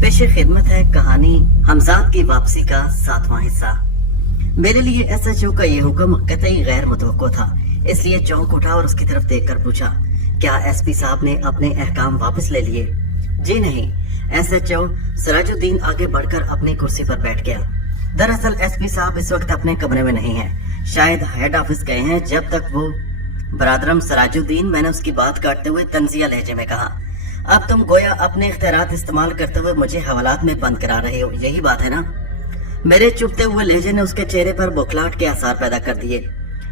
पेश खिदमत है कहानी हमजाद की वापसी का 7वां हिस्सा। मेरे लिए एसएचओ का ये हुक्म कतई गैर मुतवक्को था, इसलिए चौंक उठा और उसकी तरफ देखकर पूछा, क्या एसपी साहब ने अपने अहकाम वापस ले लिए? जी नहीं। एसएचओ सिराजुद्दीन आगे बढ़कर अपनी कुर्सी पर बैठ गया। दरअसल एसपी साहब इस वक्त अपने कमरे में नहीं हैं, शायद हेड ऑफिस गए हैं। जब तक वो बरादरम सिराजुद्दीन, मैंने उसकी बात काटते हुए तंजिया लहजे में कहा, अब तुम गोया अपने इख्तियारात इस्तेमाल करते हुए मुझे हवालात में बंद करा रहे हो, यही बात है ना? मेरे चुपते हुए लहजे ने उसके चेहरे पर बौखलाहट के आसार पैदा कर दिए।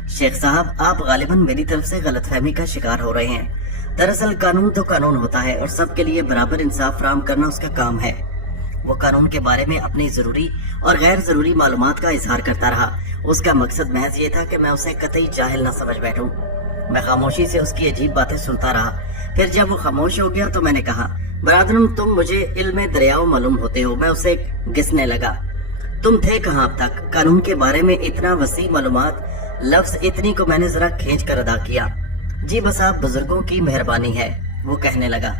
शेख साहब, आप गालिबन मेरी तरफ से गलतफहमी का शिकार हो रहे हैं। दरअसल कानून तो कानून होता है और सबके लिए बराबर इंसाफ फराहम करना उसका काम है। वो कानून के बारे में अपनी जरूरी और गैर जरूरी मालूमात का इजहार करता रहा। उसका मकसद महज ये था कि मैं उसे कतई जाहिल न समझ बैठूं। मैं खामोशी से उसकी अजीब बातें सुनता रहा। फिर जब वो खामोश हो गया तो मैंने कहा, बरादरम, तुम मुझे इल्म दरियाओ मालूम होते हो। मैं उसे घिसने लगा। तुम थे कहाँ अब तक? कानून के बारे में इतना वसी मालूमात, लफ्ज इतनी को मैंने जरा खींच कर अदा किया। जी बस आप बुजुर्गों की मेहरबानी है, वो कहने लगा।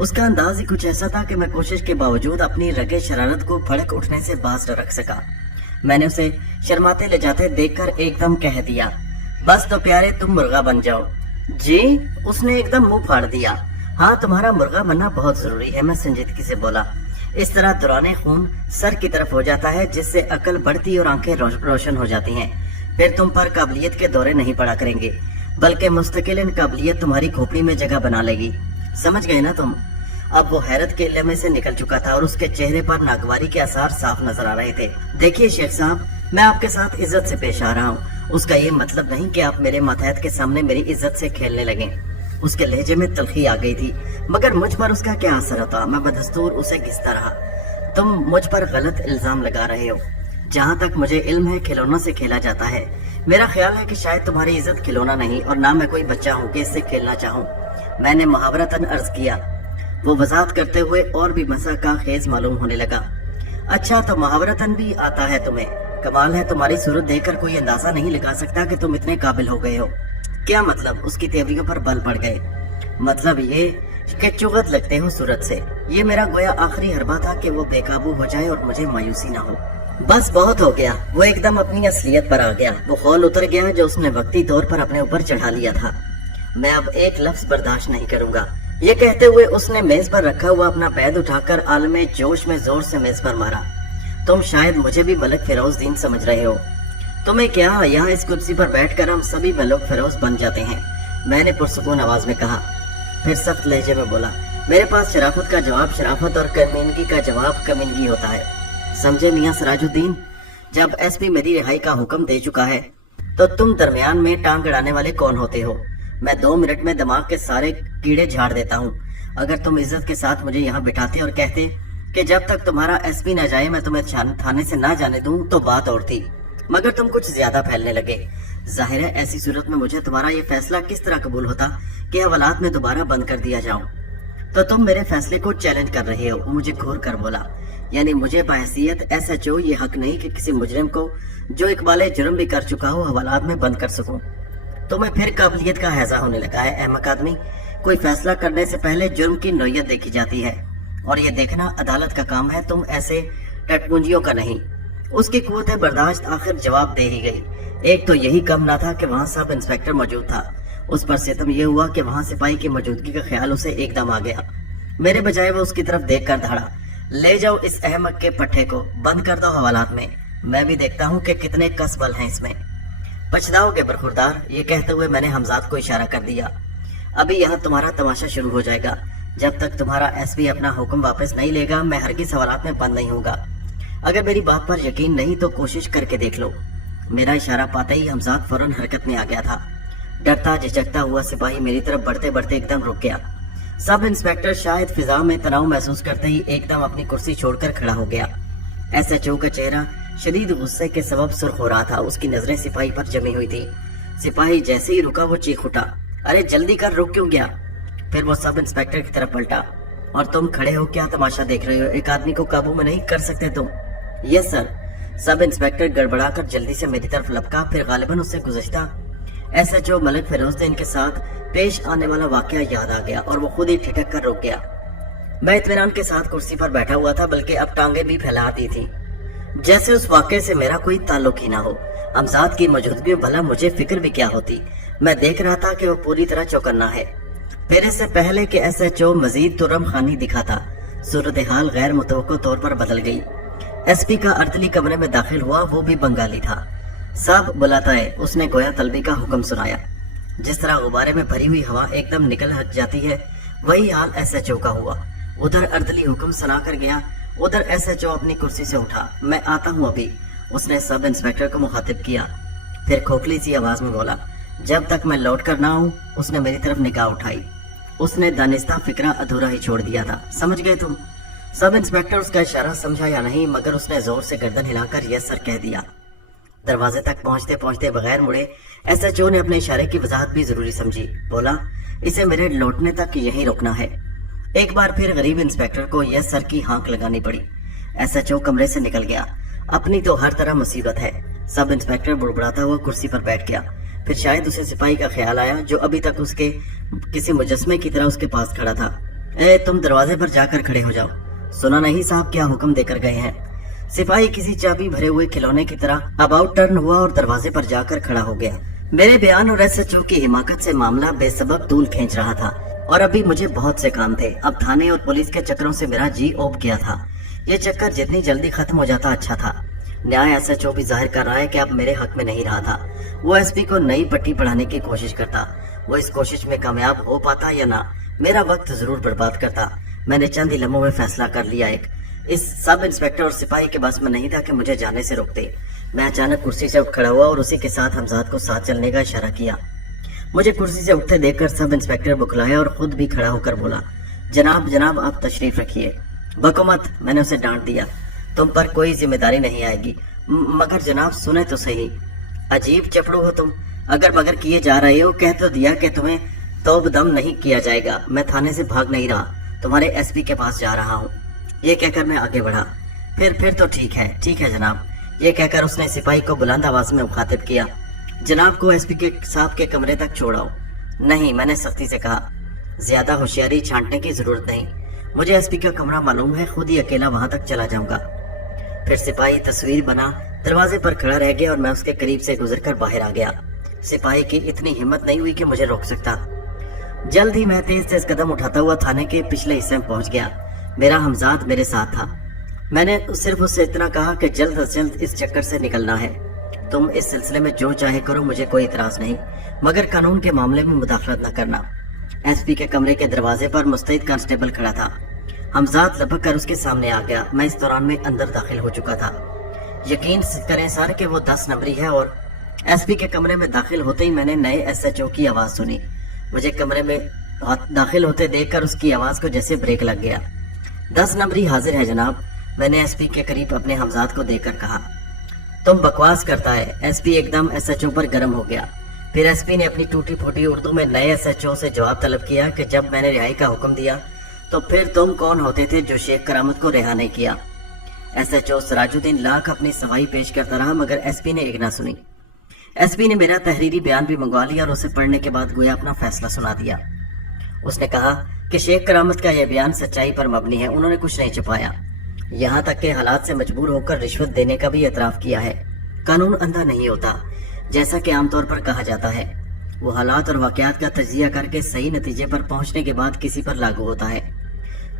उसका अंदाज ही कुछ ऐसा था कि मैं कोशिश के बावजूद अपनी रगे शरारत को भड़क उठने से बाज न रख सका। मैंने उसे शर्माते ले जाते देखकर एकदम कह दिया, बस तो प्यारे तुम मुर्गा बन जाओ। जी? उसने एकदम मुंह फाड़ दिया। हाँ, तुम्हारा मुर्गा बनना बहुत जरूरी है, मैं संजीदगी से बोला। इस तरह दौराने खून सर की तरफ हो जाता है, जिससे अकल बढ़ती और आंखें रोशन हो जाती हैं। फिर तुम पर काबिलियत के दौरे नहीं पड़ा करेंगे, बल्कि मुस्तकिल काबिलियत तुम्हारी खोपड़ी में जगह बना लेगी। समझ गए ना तुम? अब वो हैरत के लम्हे से निकल चुका था और उसके चेहरे पर नागवारी के आसार साफ नजर आ रहे थे। देखिए शेख साहब, मैं आपके साथ इज्जत से पेश आ रहा हूँ। उसका ये मतलब नहीं कि आप मेरे मातहत के सामने मेरी इज्जत से खेलने लगे। उसके लहजे में तलखी आ गई थी, मगर मुझ पर उसका क्या असर होता? मैं बदस्तूर उसे घिसता रहा। तुम मुझ पर गलत इल्जाम लगा रहे हो। जहाँ तक मुझे इल्म है, खिलौनों से खेला जाता है। मेरा ख्याल है कि शायद तुम्हारी इज्जत खिलौना नहीं और ना मैं कोई बच्चा हूँ कि इससे खेलना चाहूँ। मैंने मुहावरतन अर्ज किया। वो वजाहत करते हुए और भी मज़ा का खेज मालूम होने लगा। अच्छा, तो मुहावरतन भी आता है तुम्हें? कमाल है, तुम्हारी सूरत देखकर कोई अंदाजा नहीं लगा सकता कि तुम इतने काबिल हो गए हो। क्या मतलब? उसकी तेवरियों पर बल पड़ गए। मतलब ये कि चुगत लगते हो सूरत से। ये मेरा गोया आखिरी हरबा था कि वो बेकाबू हो जाए और मुझे मायूसी ना हो। बस बहुत हो गया। वो एकदम अपनी असलियत पर आ गया। वो खौल उतर गया जो उसने वक्ती तौर पर अपने ऊपर चढ़ा लिया था। मैं अब एक लफ्ज बर्दाश्त नहीं करूंगा। ये कहते हुए उसने मेज पर रखा हुआ अपना पैद उठाकर आलमे जोश में जोर से मेज पर मारा। तुम शायद मुझे भी मलिक फिरोजदीन समझ रहे हो। तुम्हें क्या, यहाँ इस कुर्सी पर बैठकर हम सभी मलिक फिरोज बन जाते हैं, मैंने पुरसुकून आवाज में कहा। फिर सख्त लहजे में बोला, मेरे पास शराफत का जवाब शराफत और कमीनगी का जवाब कमीनगी होता है। समझे मियाँ सिराजुद्दीन? जब एसपी मेरी रिहाई का हुक्म दे चुका है तो तुम दरमियान में टांग अड़ाने वाले कौन होते हो? मैं 2 मिनट में दिमाग के सारे कीड़े झाड़ देता हूँ। अगर तुम इज्जत के साथ मुझे यहाँ बिठाते और कहते कि जब तक तुम्हारा एसपी न जाए मैं तुम्हें थाने से ना जाने दूं, तो बात और थी। मगर तुम कुछ ज्यादा फैलने लगे। जाहिर है ऐसी सूरत में मुझे तुम्हारा ये फैसला किस तरह कबूल होता कि हवालात में दोबारा बंद कर दिया जाऊं? तो तुम मेरे फैसले को चैलेंज कर रहे हो, मुझे घूर कर बोला। यानी मुझे बहैसियत एसएचओ ये हक नहीं कि किसी मुजरिम को जो इकबाल जुर्म भी कर चुका हो हवालात में बंद कर सकूं। तुम्हें फिर काबिलियत का हैजा होने लगा है अहमक आदमी। कोई फैसला करने से पहले जुर्म की नौयत देखी जाती है और ये देखना अदालत का काम है, तुम ऐसे टटपुंजियों का नहीं। उसकी कुव्वत बर्दाश्त आखिर जवाब दे ही गई। एक तो यही कम ना था कि वहाँ सब इंस्पेक्टर मौजूद था। उस पर सितम ये हुआ कि वहाँ सिपाही की मौजूदगी का ख्याल उसे एकदम आ गया। मेरे बजाय वो उसकी तरफ देख कर दहाड़ा, ले जाओ इस अहमक के पट्टे को, बंद कर दो हवालात में। मैं भी देखता हूँ कि कितने कसबल हैं इसमें। पछताओगे बरखुरदार। ये कहते हुए मैंने हमजाद को इशारा कर दिया। अभी यहाँ तुम्हारा तमाशा शुरू हो जाएगा। जब तक तुम्हारा एसपी अपना हुक्म वापस नहीं लेगा मैं हरगिज़ हवालात में बंद नहीं होगा। अगर मेरी बात पर यकीन नहीं तो कोशिश करके देख लो। मेरा इशारा पाते ही हमजाद फौरन हरकत में आ गया था। डरता झिझकता हुआ सिपाही मेरी तरफ बढ़ते बढ़ते एकदम रुक गया। सब इंस्पेक्टर शायद फिजा में तनाव महसूस करते ही एकदम अपनी कुर्सी छोड़कर खड़ा हो गया। एसएचओ का चेहरा शदीद गुस्से के सबब सुर्ख हो रहा था। उसकी नजरें सिपाही पर जमी हुई थी। सिपाही जैसे ही रुका वो चीख उठा, अरे जल्दी कर, रुक क्यों गया? फिर वो सब इंस्पेक्टर की तरफ पलटा, और तुम खड़े हो क्या तमाशा देख रहे हो? एक आदमी को काबू में नहीं कर सकते तुम? Yes sir. सब इंस्पेक्टर गड़बड़ाकर जल्दी से मेरी तरफ लपका। फिर गालिबन उससे गुज़श्ता एसएचओ मलिक फिरोजदीन के साथ पेश आने वाला वाकया याद आ गया और वो खुद ही ठिठक कर रुक गया। मैं इत्मीनान के साथ कुर्सी पर बैठा हुआ था, बल्कि अब टांगे भी फैला दी थी, जैसे उस वाक़े से मेरा कोई ताल्लुक ही ना हो। हमजाद की मौजूदगी में भला मुझे फिक्र भी क्या होती। मैं देख रहा था कि वो पूरी तरह चौकन्ना है। फिर इससे पहले कि SHO मजीद तुरम खानी दिखाता, सूरत हाल गैर मुतवक्को तौर पर बदल गई। SP का अर्दली कमरे में दाखिल हुआ, वो भी बंगाली था। साहब बुलाता है, उसने गोया तलबी का हुक्म सुनाया। जिस तरह गुब्बारे में भरी हुई हवा एकदम निकल हट जाती है, वही हाल SHO का हुआ। उधर अर्दली हुक्म सुना कर गया, उधर SHO अपनी कुर्सी से उठा। मैं आता हूँ अभी, उसने सब इंस्पेक्टर को मुखातिब किया। फिर खोखली सी आवाज में बोला, जब तक मैं लौट कर ना आऊं। उसने मेरी तरफ निगाह उठाई। उसने दानिस्ता फिक्रा अधूरा ही छोड़ दिया था। समझ गए तुम? सब इंस्पेक्टर उसका इशारा समझा या नहीं, मगर उसने जोर से गर्दन हिलाकर यस सर कह दिया। दरवाजे तक पहुंचते पहुंचते बगैर मुड़े SHO ने अपने इशारे की वजाहत भी जरूरी समझी। बोला, इसे मेरे लौटने तक यहीं रोकना है। एक बार फिर गरीब इंस्पेक्टर को यस सर की हाँक लगानी पड़ी। SHO कमरे से निकल गया। अपनी तो हर तरह मुसीबत है। सब इंस्पेक्टर बुड़बुड़ाता हुआ कुर्सी पर बैठ गया। फिर शायद उसे सिपाही का ख्याल आया, जो अभी तक उसके किसी मुजस्मे की तरह उसके पास खड़ा था। तुम दरवाजे पर जाकर खड़े हो जाओ। सुना नहीं साहब क्या हुक्म देकर गए हैं? सिपाही किसी चाबी भरे हुए खिलौने की तरह अबाउट टर्न हुआ और दरवाजे पर जाकर खड़ा हो गया। मेरे बयान और SHO की हिमाकत से मामला बेसबब तूल खींच रहा था, और अभी मुझे बहुत से काम थे। अब थाने और पुलिस के चक्करों से मेरा जी ओब गया था। ये चक्कर जितनी जल्दी खत्म हो जाता अच्छा था। न्याय SHO भी जाहिर कर रहा है कि अब मेरे हक में नहीं रहा था। वो SP को नई पट्टी पढ़ाने की कोशिश करता। वो इस कोशिश में कामयाब हो पाता या ना, मेरा वक्त जरूर बर्बाद करता। मैंने चंद ही लम्हों में फैसला कर लिया। इस सब इंस्पेक्टर और सिपाही के बस में नहीं था कि मुझे जाने से रोकते। मैं अचानक कुर्सी से उठ खड़ा हुआ और उसी के साथ हमजाद को साथ चलने का इशारा किया। मुझे कुर्सी से उठते देखकर सब इंस्पेक्टर बुखलाया और खुद भी खड़ा होकर बोला, जनाब जनाब आप तशरीफ रखिए। बको मत, मैंने उसे डांट दिया। तुम पर कोई जिम्मेदारी नहीं आएगी। मगर जनाब सुने तो सही। अजीब चपड़ू हो तुम। अगर बगर किए जा रहे हो, कह तो दिया कि तुम्हें तौबदम नहीं किया जाएगा। मैं थाने से भाग नहीं रहा, तुम्हारे SP के पास जा रहा हूँ। ये कहकर मैं आगे बढ़ा। फिर तो ठीक है जनाब। ये कहकर उसने सिपाही को बुलंद आवाज में मुखातिब किया, जनाब को SP के साहब के कमरे तक छोड़ाओ। नहीं, मैंने सख्ती से कहा। ज्यादा होशियारी छांटने की जरूरत नहीं, मुझे SP का कमरा मालूम है, खुद ही अकेला वहां तक चला जाऊंगा। फिर सिपाही तस्वीर बना दरवाजे पर खड़ा रह गया और मैं उसके करीब से गुजरकर बाहर आ गया। सिपाही की इतनी हिम्मत नहीं हुई कि मुझे रोक सकता। जल्द ही मैं तेज कदम उठाता हुआ थाने के पिछले हिस्से में पहुंच गया। मेरा हमजाद मेरे साथ था। मैंने सिर्फ उससे इतना कहा कि जल्द से जल्द इस चक्कर से निकलना है। तुम इस सिलसिले में जो चाहे करो, मुझे कोई इतराज नहीं, मगर कानून के मामले में मुदाखलत न करना। SP के कमरे के दरवाजे पर मुस्तैद कांस्टेबल खड़ा था। हमजाद लपक कर उसके सामने आ गया। मैं इस दौरान में अंदर दाखिल हो चुका था। यकीन करें सर कि वो 10 नंबरी है। और SP के कमरे में दाखिल होते ही मैंने नए SHO की आवाज सुनी। मुझे कमरे में दाखिल होते देखकर उसकी आवाज को जैसे ब्रेक लग गया। 10 नंबरी हाजिर है जनाब, मैंने SP के करीब अपने हमजाद को देखकर कहा। तुम बकवास करता है। SP एकदम SHO पर गर्म हो गया। फिर SP ने अपनी टूटी फूटी उर्दू में नए SHO से जवाब तलब किया कि जब मैंने रिहाई का हुक्म दिया तो फिर तुम कौन होते थे जो शेख करामत को रिहा नहीं किया? SHO सिराजुद्दीन लाख अपनी सफाई पेश करता रहा, मगर SP ने एक ना सुनी। SP ने मेरा तहरीरी बयान भी मंगवा लिया और उसे पढ़ने के बाद गोया अपना फैसला सुना दिया। उसने कहा कि शेख करामत का यह बयान सच्चाई पर मबनी है, उन्होंने कुछ नहीं छुपाया। यहाँ तक के हालात से मजबूर होकर रिश्वत देने का भी एतराफ किया है। कानून अंधा नहीं होता, जैसा कि आमतौर पर कहा जाता है। वो हालात और वाकयात का तजिया करके सही नतीजे पर पहुंचने के बाद किसी पर लागू होता है।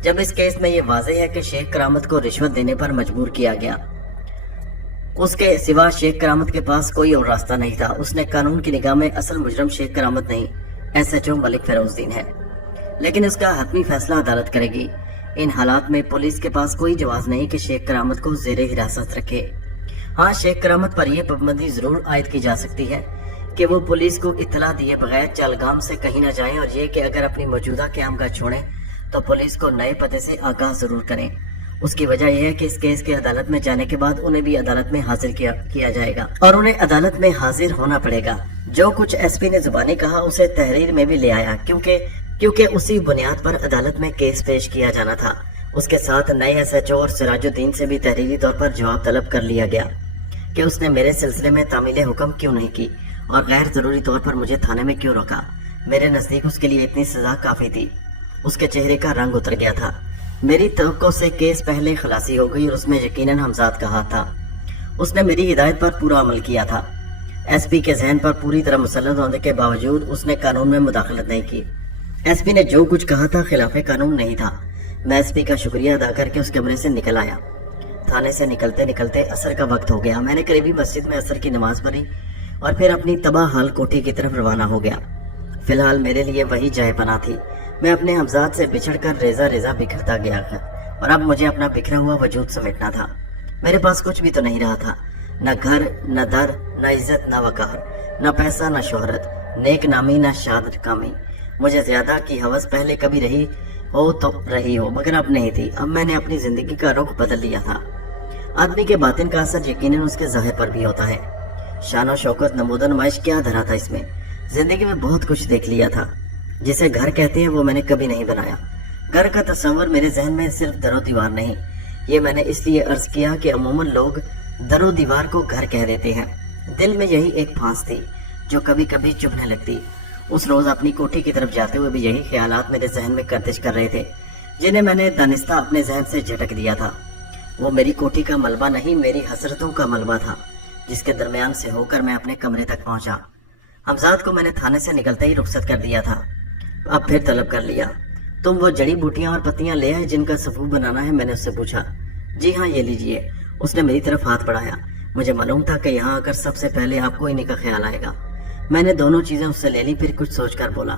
जब इस केस में ये वाज़ेह है कि शेख करामत को रिश्वत देने पर मजबूर किया गया, उसके सिवा शेख करामत के पास कोई और रास्ता नहीं था। उसने कानून की निगाह में असल मुजरम शेख करामत नहीं, SHO मलिक फेरोजुद्दीन है। लेकिन उसका हतमी फैसला अदालत करेगी। इन हालात में पुलिस के पास कोई जवाब नहीं कि शेख करामत को जेरे हिरासत रखे। हाँ, शेख करामत पर यह पाबंदी जरूर आयद की जा सकती है कि वो पुलिस को इत्तला दिए बगैर चलगाम से कहीं न जाएं, और ये कि अगर अपनी मौजूदा क़यामगाह छोड़ें तो पुलिस को नए पते से आगाह जरूर करें। उसकी वजह यह है कि इस केस के अदालत में जाने के बाद उन्हें भी अदालत में हाजिर किया जाएगा और उन्हें अदालत में हाजिर होना पड़ेगा। जो कुछ SP ने जुबानी कहा उसे तहरीर में भी ले आया, क्योंकि उसी बुनियाद पर अदालत में केस पेश किया जाना था। उसके साथ नए SHO और सिराजुद्दीन से भी तहरीरी तौर पर जवाब तलब कर लिया गया कि उसने मेरे सिलसिले में तामील हुक्म क्यों नहीं की और गैर जरूरी तौर पर मुझे थाने में क्यों रोका। मेरे नजदीक उसके लिए इतनी सजा काफी थी। उसके चेहरे का रंग उतर गया था। मेरी तवक्को से केस पहले खलासी हो गई और उसमें यकीनन हमजाद का हाथ था। उसने मेरी हिदायत पर पूरा अमल किया था। एसपी के जहन पर पूरी तरह मुसल्लत होने के बावजूद उसने कानून में मुदाखलत नहीं की। एसपी ने जो कुछ कहा था खिलाफ कानून नहीं था। मैं एसपी का शुक्रिया अदा करके उस कमरे से निकल आया। थाने से निकलते निकलते असर का वक्त हो गया। मैंने करीबी मस्जिद में असर की नमाज पढ़ी और फिर अपनी तबाह हाल कोठी की तरफ रवाना हो गया। फिलहाल मेरे लिए वही जाय बना थी। मैं अपने हमजाद से बिछड़कर रेजा रेजा बिखरता गया था और अब मुझे अपना बिखरा हुआ वजूद समेटना था। मेरे पास कुछ भी तो नहीं रहा था, न घर, न दर, न इज्जत, न वकार, न पैसा, न शोहरत, नेक नामी, न शाद कामी। मुझे ज्यादा की हवस पहले कभी रही हो तो रही हो, मगर अब नहीं थी। अब मैंने अपनी जिंदगी का रुख बदल लिया था। आदमी के बातिन का असर यकीनन उसके ज़ाहिर पर भी होता है। शान और शौकत, नमूदन नमाइश क्या धरा था इसमें। जिंदगी में बहुत कुछ देख लिया था। जिसे घर कहते हैं वो मैंने कभी नहीं बनाया। घर का तस्वर मेरे जहन में सिर्फ दरो दीवार नहीं, ये मैंने इसलिए अर्ज किया कि अमूमन लोग दरो दीवार को घर कह देते हैं। दिल में यही एक फांस थी जो कभी कभी चुभने लगती। उस रोज अपनी कोठी की तरफ जाते हुए भी यही ख्यालात मेरे जहन में गर्दिश कर रहे थे, जिन्हें मैंने दानिस्ता अपने जहन से झटक दिया था। वो मेरी कोठी का मलबा नहीं, मेरी हसरतों का मलबा था, जिसके दरमियान से होकर मैं अपने कमरे तक पहुंचा। हमजाद को मैंने थाने से निकलते ही रुखसत कर दिया था। अब फिर तलब कर लिया। तुम वो जड़ी बूटियां और पत्तियां ले आए जिनका सफूफ बनाना है? मैंने उससे पूछा। जी हाँ, ये लीजिए। उसने मेरी तरफ हाथ बढ़ाया। मुझे मालूम था कि यहाँ आकर सबसे पहले आपको इन्हीं का ख्याल आएगा। मैंने दोनों चीजें उससे ले ली, फिर कुछ सोचकर बोला,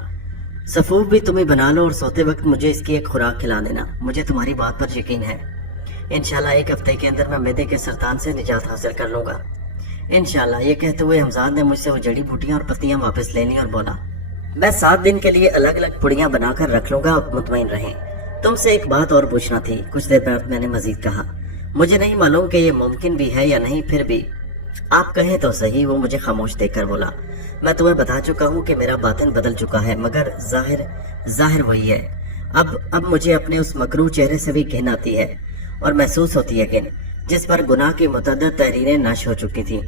सफूफ भी तुम्हें बना लो और सोते वक्त मुझे इसकी एक खुराक खिला देना। मुझे तुम्हारी बात पर यकीन है। इंशाल्लाह 1 हफ्ते के अंदर मैं मैदे के सरतान से निजात हासिल कर लूंगा। इंशाल्लाह। ये कहते हुए हमजाद ने मुझसे वो जड़ी बूटियां और पत्तियां वापस ले ली और बोला, मैं 7 दिन के लिए अलग अलग पुड़ियां बनाकर रख लूंगा, आप मुतमईन रहें। तुमसे एक बात और पूछना थी। कुछ देर बाद मैंने मजीद कहा, मुझे नहीं मालूम कि ये मुमकिन भी है या नहीं, फिर भी आप कहें तो सही। वो मुझे खामोश देखकर बोला, मैं तुम्हें बता चुका हूँ कि मेरा बातिन बदल चुका है, मगर जाहिर वही है। अब मुझे अपने उस मकरूह चेहरे से भी घिन आती है और महसूस होती है घिन, जिस पर गुनाह की मुतअद्दिद तहरीरें नश हो चुकी थी।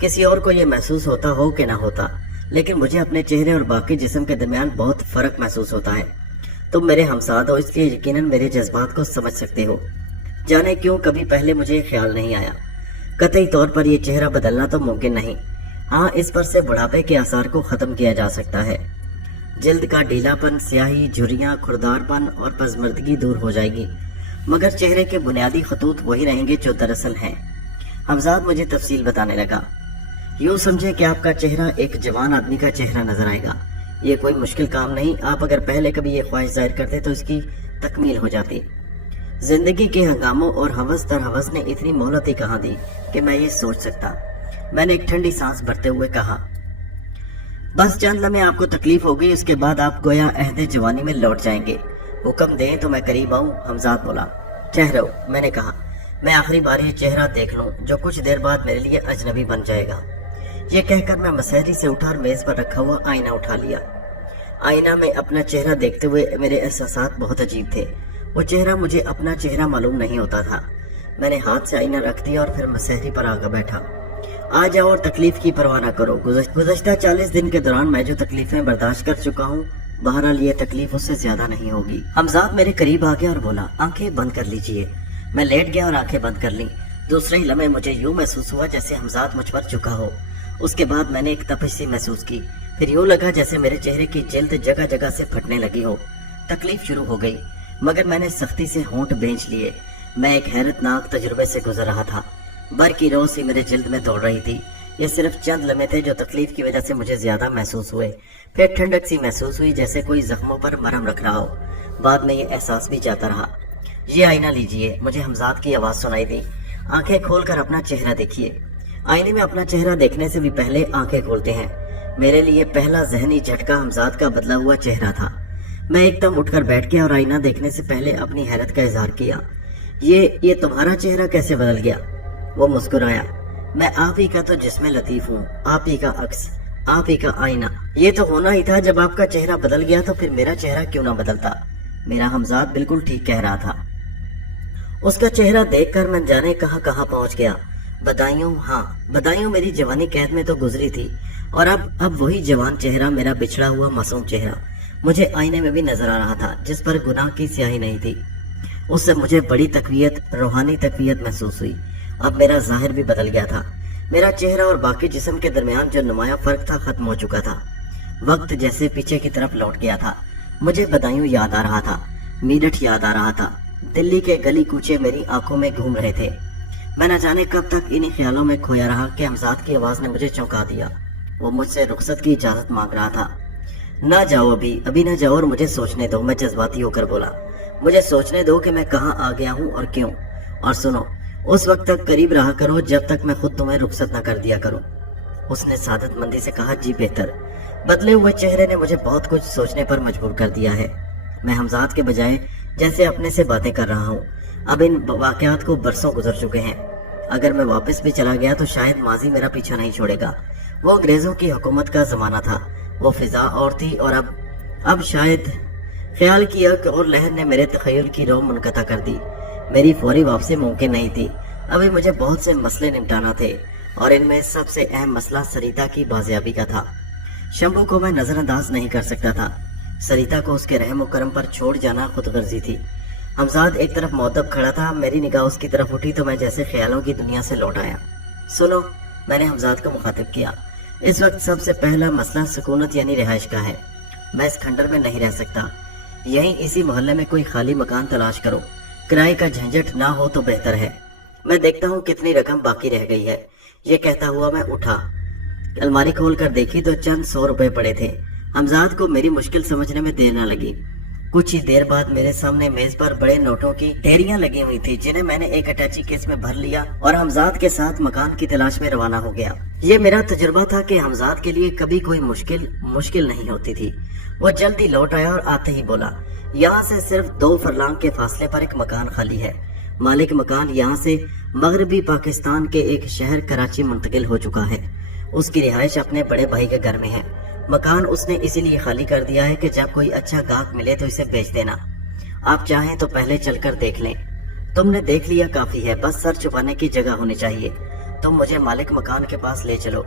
किसी और को ये महसूस होता हो कि ना होता, लेकिन मुझे अपने चेहरे और बाकी जिस्म के दरमियान बहुत फर्क महसूस होता है। तुम मेरे हमसाद हो, इसलिए यकीनन मेरे जज्बात को समझ सकते हो। जाने क्यों कभी पहले मुझे ख्याल नहीं आया। कतई तौर पर यह चेहरा बदलना तो मुमकिन नहीं। हाँ, इस पर से बुढ़ापे के आसार को खत्म किया जा सकता है। जल्द का ढीलापन, स्याही, झुर्रियां, खुरदारपन और पजमर्दगी दूर हो जाएगी, मगर चेहरे के बुनियादी खतूत वही रहेंगे जो दरअसल हैं। हमजाद मुझे तफसील बताने लगा। यूँ समझे कि आपका चेहरा एक जवान आदमी का चेहरा नजर आएगा। ये कोई मुश्किल काम नहीं। आप अगर पहले कभी ये ख्वाहिश जाहिर करते तो इसकी तकमील हो जाती। जिंदगी के हंगामों और हवस दर हवस ने इतनी मोहलत ही कहाँ दी कि मैं ये सोच सकता। मैंने एक ठंडी सांस भरते हुए कहा, बस चंद लम्हे आपको तकलीफ हो गई, उसके बाद आप गोया अहदे जवानी में लौट जाएंगे। हुक्म दें तो मैं करीब आऊं? हमजाद बोला। ठहरो, मैंने कहा, मैं आखिरी बार ये चेहरा देख लूं जो कुछ देर बाद मेरे लिए अजनबी बन जाएगा। ये कहकर मैं मसहरी से उठा और मेज पर रखा हुआ आईना उठा लिया। आईना में अपना चेहरा देखते हुए मेरे एहसासात बहुत अजीब थे। वो चेहरा मुझे अपना चेहरा मालूम नहीं होता था। मैंने हाथ से आईना रख दिया और फिर मसहरी पर आकर बैठा। आ जाओ और तकलीफ की परवाह न करो। गुज़श्ता 40 दिन के दौरान मैं जो तकलीफें बर्दाश्त कर चुका हूँ, बहरहाल ये तकलीफ उससे ज्यादा नहीं होगी। हमजाद मेरे करीब आ गया और बोला, आंखें बंद कर लीजिए। मैं लेट गया और आंखें बंद कर ली। दूसरे ही लम्हे मुझे यूं महसूस हुआ जैसे हमजाद मुझ पर झुका हो। उसके बाद मैंने एक तपिश सी महसूस की। फिर यूं लगा जैसे मेरे चेहरे की जिल्द जगह जगह से फटने लगी हो। तकलीफ शुरू हो गई, मगर मैंने सख्ती से होंठ बेंच लिए। मैं एक हैरतनाक तजुर्बे से गुजर रहा था। बर की रोशनी मेरे जिल्द में दौड़ रही थी। ये सिर्फ चंद लम्हे थे जो तकलीफ की वजह से मुझे ज्यादा महसूस हुए। फिर ठंडक सी महसूस हुई जैसे कोई जख्मों पर मरहम रख रहा हो। बाद में ये एहसास भी जाता रहा। ये आईना लीजिए। मुझे हमजाद की आवाज सुनाई दी। आंखें खोलकर अपना चेहरा देखिए। आईने में अपना चेहरा देखने से भी पहले आंखें खोलते हैं। मेरे लिए पहला जहनी झटका हमजाद का बदला हुआ चेहरा था। मैं एकदम उठकर बैठ गया और आईना देखने से पहले अपनी हैरत का इजहार किया। ये तुम्हारा चेहरा कैसे बदल गया? वो मुस्कुराया। मैं आप ही का तो जिस्म लतीफ हूँ, आप ही का अक्स, आप ही का आईना। ये तो होना ही था। जब आपका चेहरा बदल गया तो फिर मेरा चेहरा क्यों ना बदलता? मेरा हमजाद बिल्कुल ठीक कह रहा था। उसका चेहरा देखकर मैं जाने कहाँ कहाँ पहुंच गया। बदायूं मेरी जवानी कैद में तो गुजरी थी, और अब वही जवान चेहरा, मेरा बिछड़ा हुआ मासूम चेहरा मुझे आईने में भी नजर आ रहा था, जिस पर गुनाह की स्याही नहीं थी। उससे मुझे बड़ी तकवीयत, रूहानी तकवीयत महसूस हुई। अब मेरा ज़ाहिर भी बदल गया था। मेरा चेहरा और बाकी जिस्म के दरमियान जो नुमाया फर्क था खत्म हो चुका था। वक्त जैसे पीछे की तरफ लौट गया था। मुझे बदायूं याद आ रहा था, मेरठ याद आ रहा था, दिल्ली के गली कूचे मेरी आंखों में घूम रहे थे। मैं न जाने कब तक इन्हीं ख्यालों में खोया रहा कि हमजाद की आवाज ने मुझे चौंका दिया। वो मुझसे रुखसत की इजाजत मांग रहा था। ना जाओ, अभी ना जाओ और मुझे सोचने दो, मैं जज्बाती होकर बोला। मुझे सोचने दो कि मैं कहाँ आ गया हूँ और क्यों। और सुनो, उस वक्त तक करीब रहा करो जब तक मैं खुद तुम्हें रुखसत न कर दिया करूँ। उसने सादतमंदी से कहा, जी बेहतर। बदले हुए चेहरे ने मुझे बहुत कुछ सोचने पर मजबूर कर दिया है। मैं हमजाद के बजाय जैसे अपने से बातें कर रहा हूँ। अब इन वाकयात को बरसों गुजर चुके हैं। अगर मैं वापस भी चला गया तो शायद माजी मेरा पीछा नहीं छोड़ेगा। वो अंग्रेजों की हुकूमत का जमाना था, वो फिजा और थी, और अब शायद ख्याल किया कि और लहर ने मेरे तखय्युल की रो मुनक़ता कर दी। मेरी फौरी वापसी मुमकिन नहीं थी। अभी मुझे बहुत से मसले निपटाना थे और इनमें सबसे अहम मसला सरिता की बाजियाबी का था। शंभू को मैं नजरअंदाज नहीं कर सकता था। सरिता को उसके रहम व करम पर छोड़ जाना खुदगर्जी थी। हमजाद एक तरफ मुअद्दब खड़ा था। मेरी निगाह उसकी तरफ उठी तो मैं जैसे ख्यालों की दुनिया से लौट आया। सुनो, मैंने हमजाद को मुखातिब किया। इस वक्त सबसे पहला मसला सुकूनत यानी रिहाइश का है। मैं इस खंडर में नहीं रह सकता। यहीं इसी मोहल्ले में कोई खाली मकान तलाश करो। किराए का झंझट ना हो तो बेहतर है। मैं देखता हूँ कितनी रकम बाकी रह गई है। ये कहता हुआ मैं उठा। अलमारी खोल कर देखी तो चंद 100 रुपए पड़े थे। हमजाद को मेरी मुश्किल समझने में देर न लगी। कुछ ही देर बाद मेरे सामने मेज पर बड़े नोटों की ढेरियां लगी हुई थी, जिन्हें मैंने एक अटैची केस में भर लिया और हमजाद के साथ मकान की तलाश में रवाना हो गया। ये मेरा तजुर्बा था कि हमजाद के लिए कभी कोई मुश्किल नहीं होती थी। वो जल्दी लौट आया और आते ही बोला, यहाँ से सिर्फ 2 फरलांग के फासले पर एक मकान खाली है। मालिक मकान यहाँ से मगरबी पाकिस्तान के एक शहर कराची मुंतकिल हो चुका है। उसकी रिहाइश अपने बड़े भाई के घर में है। मकान उसने इसीलिए खाली कर दिया है कि जब कोई अच्छा गाहक मिले तो इसे बेच देना। आप चाहें तो पहले चलकर देख लें। तुमने देख लिया काफी है, बस सर छुपाने की जगह होनी चाहिए। तुम मुझे मालिक मकान के पास ले चलो।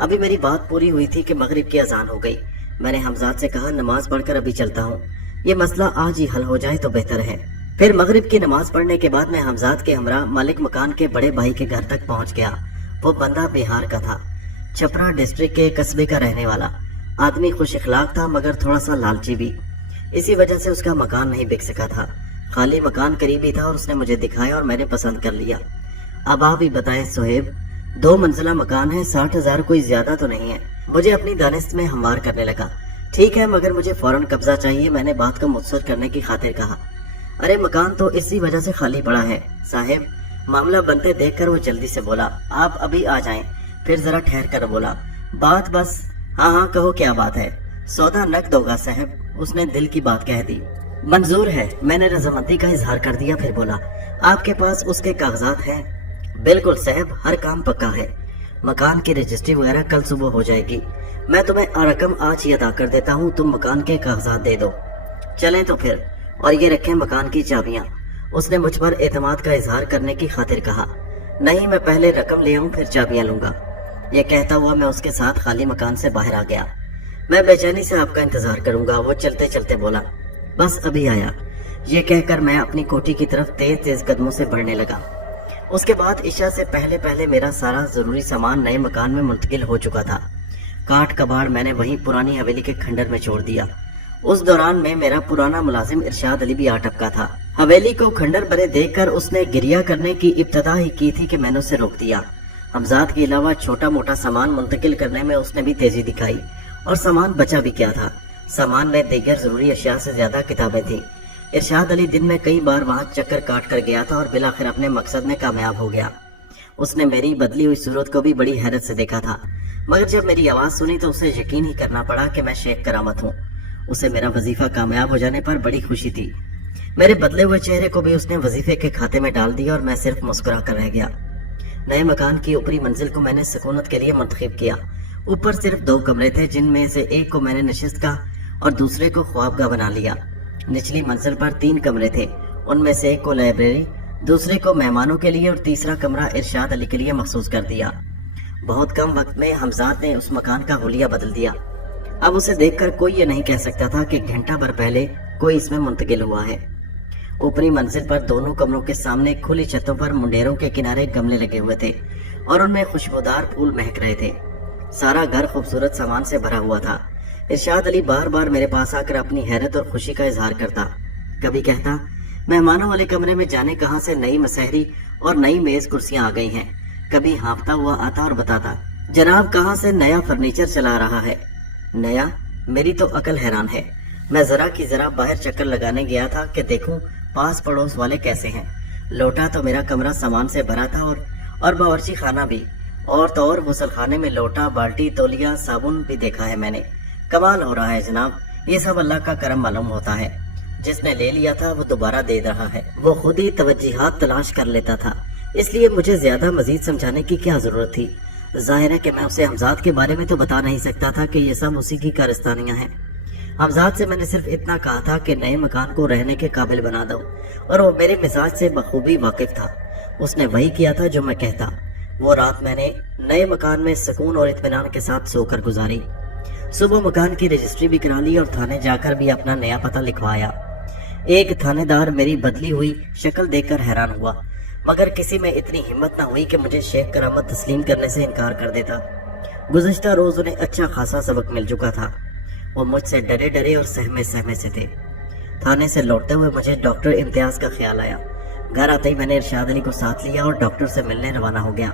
अभी मेरी बात पूरी हुई थी कि मगरिब की अजान हो गई। मैंने हमजाद से कहा, नमाज पढ़कर अभी चलता हूँ। ये मसला आज ही हल हो जाए तो बेहतर है। फिर मगरिब की नमाज पढ़ने के बाद मैं हमजाद के हमरा मालिक मकान के बड़े भाई के घर तक पहुँच गया। वो बंदा बिहार का था, छपरा डिस्ट्रिक्ट के कस्बे का रहने वाला आदमी। खुश इखलाक था मगर थोड़ा सा लालची भी। इसी वजह से उसका मकान नहीं बिक सका था। खाली मकान करीब ही था और उसने मुझे दिखाया और मैंने पसंद कर लिया। अब आप ही बताएं सोहेब, 2 मंजिला मकान है, 60,000 कोई ज्यादा तो नहीं है। मुझे अपनी दानिश में हमवार करने लगा। ठीक है, मगर मुझे फौरन कब्जा चाहिए, मैंने बात को मुत्सर करने की खातिर कहा। अरे मकान तो इसी वजह से खाली पड़ा है साहेब। मामला बनते देखकर वो जल्दी से बोला, आप अभी आ जाएं। फिर जरा ठहर कर बोला, बात बस। हाँ कहो, क्या बात है? सौदा नकद होगा साहब। उसने दिल की बात कह दी। मंजूर है, मैंने रजामंदी का इजहार कर दिया। फिर बोला, आपके पास उसके कागजात हैं? बिल्कुल साहब, हर काम पक्का है। मकान की रजिस्ट्री वगैरह कल सुबह हो जाएगी। मैं तुम्हें रकम आज ही अदा कर देता हूँ, तुम मकान के कागजात दे दो। चलें तो फिर, और ये रखें मकान की चाबियाँ। उसने मुझ पर एतमाद का इजहार करने की खातिर कहा। नहीं, मैं पहले रकम ले आऊं फिर चाबियाँ लूंगा। ये कहता हुआ मैं उसके साथ खाली मकान से बाहर आ गया। मैं बेचैनी से आपका इंतजार करूंगा, वो चलते चलते बोला। बस अभी आया। ये कहकर मैं अपनी कोठी की तरफ तेज तेज कदमों से बढ़ने लगा। उसके बाद इशा से पहले पहले मेरा सारा जरूरी सामान नए मकान में मुंतकिल हो चुका था। काट कबाड़ मैंने वहीं पुरानी हवेली के खंडर में छोड़ दिया। उस दौरान में मेरा पुराना मुलाजिम इरशाद अली भी आ टपका था। हवेली को खंडर बने देखकर उसने गिरिया करने की इब्तदा ही की थी कि मैंने उसे रोक दिया। हमजाद के अलावा छोटा मोटा सामान मुंतकिल करने में उसने भी तेजी दिखाई, और सामान बचा भी क्या था। सामान में दीगर जरूरी अशिया से ज्यादा किताबें थी। इरशाद अली दिन में कई बार वहां चक्कर काट कर गया था और बिलाखिर अपने मकसद में कामयाब हो गया। उसने मेरी बदली हुई सूरत को भी बड़ी हैरत से देखा था, मगर जब मेरी आवाज सुनी तो उसे यकीन ही करना पड़ा कि मैं शेख करामत हूँ। उसे मेरा वजीफा कामयाब हो जाने पर बड़ी खुशी थी। मेरे बदले हुए चेहरे को भी उसने वजीफे के खाते में डाल दिया और मैं सिर्फ मुस्कुरा कर रह गया। नए मकान की ऊपरी मंजिल को मैंने सुकूनत के लिए मुंतखब किया। ऊपर सिर्फ 2 कमरे थे, जिनमें से एक को मैंने नशिस्त का और दूसरे को ख्वाबगाह बना लिया। निचली मंजिल पर 3 कमरे थे, उनमें से एक को लाइब्रेरी, दूसरे को मेहमानों के लिए और तीसरा कमरा इरशाद अली के लिए मखसूस कर दिया। बहुत कम वक्त में हमजाद ने उस मकान का हुलिया बदल दिया। अब उसे देखकर कोई ये नहीं कह सकता था कि घंटा भर पहले कोई इसमें मुंतकिल हुआ है। ऊपरी मंजिल पर दोनों कमरों के सामने खुली छतों पर मुंडेरों के किनारे गमले लगे हुए थे और उनमें खुशबूदार फूल महक रहे थे। सारा घर खूबसूरत सामान से भरा हुआ था। इरशाद अली बार बार मेरे पास आकर अपनी हैरत और खुशी का इजहार करता। कभी कहता, मेहमानों वाले कमरे में जाने कहाँ से नई मसहरी और नई मेज कुर्सियां आ गई हैं। कभी हाँफता हुआ आता और बताता, जनाब कहाँ से नया फर्नीचर चला रहा है। नया? मेरी तो अकल हैरान है। मैं जरा की जरा बाहर चक्कर लगाने गया था कि देखूं पास पड़ोस वाले कैसे हैं। लौटा तो मेरा कमरा सामान से भरा था और बावर्ची खाना भी, और तो और गुसलखाने में लोटा, बाल्टी, तौलिया, साबुन भी देखा है मैंने। कमाल हो रहा है जनाब, ये सब अल्लाह का करम मालूम होता है। जिसने ले लिया था वो दोबारा दे रहा है। वो खुद ही तवज्जुहात तलाश कर लेता था, इसलिए मुझे ज्यादा मजीद समझाने की क्या जरूरत थी। जाहिर है कि मैं उसे हमजाद के बारे में तो बता नहीं सकता था कि ये सब उसी की कारस्तानियां हैं। हमजाद से मैंने सिर्फ इतना कहा था कि नए मकान को रहने के काबिल बना दो, और वो मेरे मिजाज से बखूबी वाकिफ था। उसने वही किया था जो मैं कहता। वो रात मैंने नए मकान में सुकून और इत्मीनान के साथ सोकर गुजारी। सुबह मकान की रजिस्ट्री भी करा ली और थाने जाकर भी अपना नया पता लिखवाया। एक थानेदार मेरी बदली हुई शक्ल देखकर हैरान हुआ, मगर किसी में इतनी हिम्मत न हुई कि मुझे शेख करामत तस्लीम करने से इनकार कर देता। गुज़श्ता रोज उन्हें अच्छा खासा सबक मिल चुका था। वो मुझसे डरे डरे और सहमे सहमे से थे। थाने से लौटते हुए मुझे डॉक्टर इम्तियाज का ख्याल आया। घर आते ही मैंने इरशाद अली को साथ लिया और डॉक्टर से मिलने रवाना हो गया।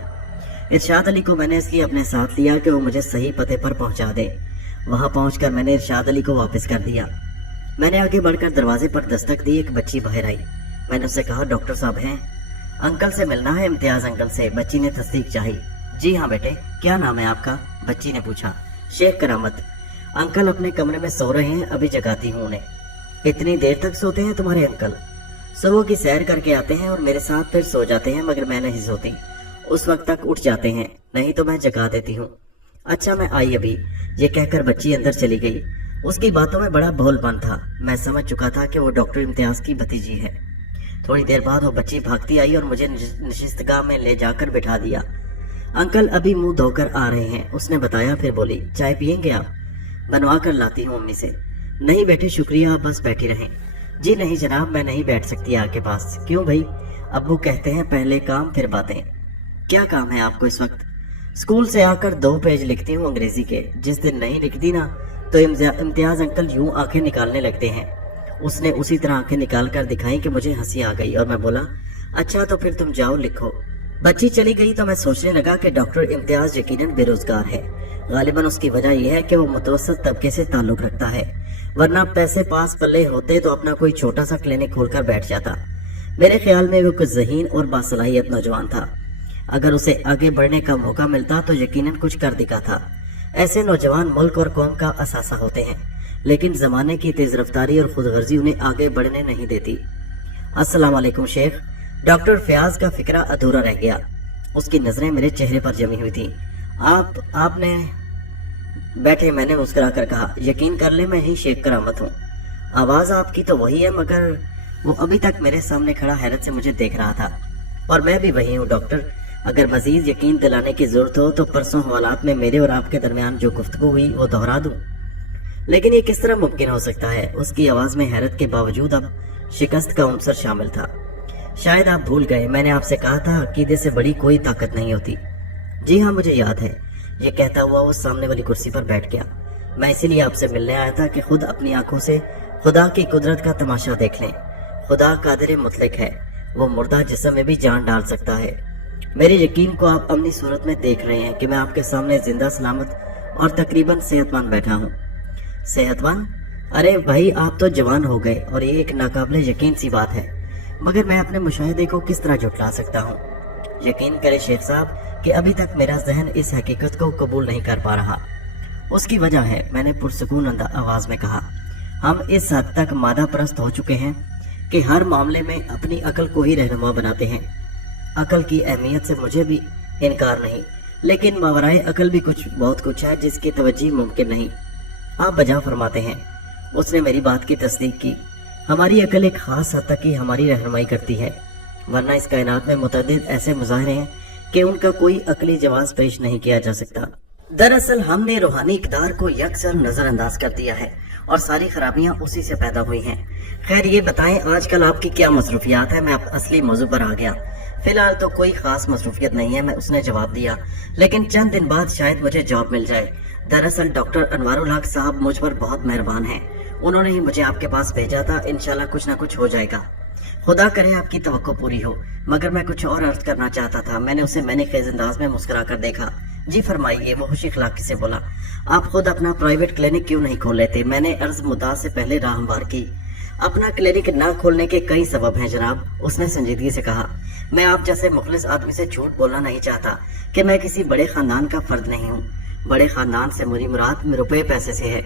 इरशाद अली को मैंने इसलिए अपने साथ लिया कि वो मुझे सही पते पर पहुंचा दे। वहां पहुंचकर मैंने इरशाद अली को वापस कर दिया। मैंने आगे बढ़कर दरवाजे पर दस्तक दी। एक बच्ची बाहर आई। मैंने उससे कहा, डॉक्टर साहब हैं? अंकल से मिलना है, इम्तियाज अंकल से। बच्ची ने तस्दीक चाही। जी हाँ बेटे, क्या नाम है आपका? बच्ची ने पूछा। शेख करामत। अंकल अपने कमरे में सो रहे हैं, अभी जगाती हूँ उन्हें। इतनी देर तक सोते हैं तुम्हारे अंकल? सुबह की सैर करके आते हैं और मेरे साथ फिर सो जाते हैं, मगर मैं नहीं सोती। उस वक्त तक उठ जाते हैं, नहीं तो मैं जगा देती हूँ। अच्छा मैं आई अभी, ये कहकर बच्ची अंदर चली गई। उसकी बातों में बड़ा भोलपन था। मैं समझ चुका था कि वो डॉक्टर इम्तियाज की भतीजी है। थोड़ी देर बाद वो बच्ची भागती आई और मुझे नशिस्तगाह में ले जाकर बिठा दिया। अंकल अभी मुंह धोकर आ रहे हैं, उसने बताया। फिर बोली, चाय पियेंगे आप? बनवा कर लाती हूँ अम्मी से। नहीं बेटे शुक्रिया, आप बस बैठी रहें। जी नहीं जनाब, मैं नहीं बैठ सकती आपके पास। क्यों भाई? अब्बू कहते हैं पहले काम फिर बातें। क्या काम है आपको इस वक्त? स्कूल से आकर 2 पेज लिखती हूँ अंग्रेजी के। जिस दिन नहीं लिखती ना तो इम्तियाज अंकल यूं आंखें निकालने लगते हैं। उसने उसी तरह आंखें निकाल कर दिखाई कि मुझे हंसी आ गई और मैं बोला, अच्छा तो फिर तुम जाओ लिखो। बच्ची चली गई तो मैं सोचने लगा कि डॉक्टर इम्तियाज यकीनन बेरोजगार है। गालिबन उसकी वजह यह है कि वो मुतवस्सित तबके से ताल्लुक रखता है, वरना पैसे पास पल्ले होते तो अपना कोई छोटा सा क्लिनिक खोलकर बैठ जाता। मेरे ख्याल में वो कुछ ज़हीन और बासलाहियत नौजवान था। अगर उसे आगे बढ़ने का मौका मिलता तो यकीनन कुछ कर दिखाता। ऐसे नौजवान मुल्क और कौम का असासा होते हैं, लेकिन जमाने की तेज रफ्तारी और खुदगर्जी उन्हें आगे बढ़ने नहीं देती। अस्सलाम वालेकुम शेख। डॉक्टर फयाज का फिक्रा अधूरा रह गया। उसकी नजरें मेरे चेहरे पर जमी हुई थी। आपने बैठे, मैंने मुस्कुरा कर कहा। यकीन कर ले मैं ही शेख करामत हूँ। आवाज आपकी तो वही है, मगर वो अभी तक मेरे सामने खड़ा हैरत से मुझे देख रहा था। और मैं भी वही हूँ डॉक्टर। अगर मजीद यकीन दिलाने की जरूरत हो तो परसों हवालात में मेरे और आपके दरमियान जो गुफ्तगू हुई वो दोहरा दूं। लेकिन ये किस तरह मुमकिन हो सकता है? उसकी आवाज में हैरत के बावजूद अब शिकस्त का उनसर शामिल था। शायद आप भूल गए, मैंने आपसे कहा था अकीदे से बड़ी कोई ताकत नहीं होती। जी हाँ मुझे याद है। ये कहता हुआ वो सामने वाली कुर्सी पर बैठ गया। मैं इसीलिए आपसे मिलने आया था कि खुद अपनी आंखों से खुदा की कुदरत का तमाशा देख लें। खुदा कादिर मुतलक है, वो मुर्दा जिस्म में भी जान डाल सकता है। मेरे यकीन को आप अपनी सूरत में देख रहे हैं कि मैं आपके सामने जिंदा सलामत और तकरीबन सेहतमंद बैठा हूँ। सेहतमंद? अरे भाई आप तो जवान हो गए और ये एक नाकाबिले यकीन सी बात है, मगर मैं अपने मुशाहिदे को किस तरह झुठला सकता हूँ? यकीन करें शेख साहब कि अभी तक मेरा जहन इस हकीकत को कबूल नहीं कर पा रहा। उसकी वजह है, मैंने पुरसकून आवाज में कहा, हम इस हद तक मादा परस्त हो चुके हैं कि हर मामले में अपनी अकल को ही रहनुमा बनाते हैं। अकल की अहमियत से मुझे भी इनकार नहीं, लेकिन मावराए अकल भी बहुत कुछ है जिसकी तवज्जो मुमकिन नहीं। आप बजा फरमाते हैं। उसने मेरी बात की तस्दीक की। हमारी अकल एक खास हद तक ही हमारी रहनुमाई करती है, वरना इस कायनात में मुतअद्दिद ऐसे मुजाहिरे हैं कि उनका कोई अकली जवाब पेश नहीं किया जा सकता। दरअसल हमने रूहानी इक़दार को यकसर नजरअंदाज कर दिया है और सारी खराबियां उसी से पैदा हुई हैं। खैर ये बताएं आजकल आपकी क्या मसरूफियात है। मैं अब असली मौजू पर आ गया। फिलहाल तो कोई खास मसरूफियत नहीं है, मैं उसने जवाब दिया, लेकिन चंद दिन बाद शायद मुझे जॉब मिल जाए। दरअसल डॉक्टर अनवारुल हक साहब मुझ पर बहुत मेहरबान हैं। उन्होंने ही मुझे आपके पास भेजा था। इंशाल्लाह कुछ ना कुछ हो जाएगा। खुदा करे आपकी तवक्को पूरी हो। मगर मैं कुछ और अर्ज करना चाहता था। मैंने उसे खेज अंदाज में मुस्कुरा कर देखा। जी फरमाइए, वो खुशी अखलाकी से बोला। आप खुद अपना प्राइवेट क्लिनिक क्यों नहीं खोल लेते? मैंने अर्ज मुद्दा से पहले राह हमवार की। अपना क्लिनिक ना खोलने के कई सबब हैं जनाब, उसने संजीदगी से कहा। मैं आप जैसे मुखलिस आदमी से झूठ बोलना नहीं चाहता कि मैं किसी बड़े खानदान का फर्द नहीं हूँ। बड़े खानदान से मेरी मुराद रुपए पैसे से है।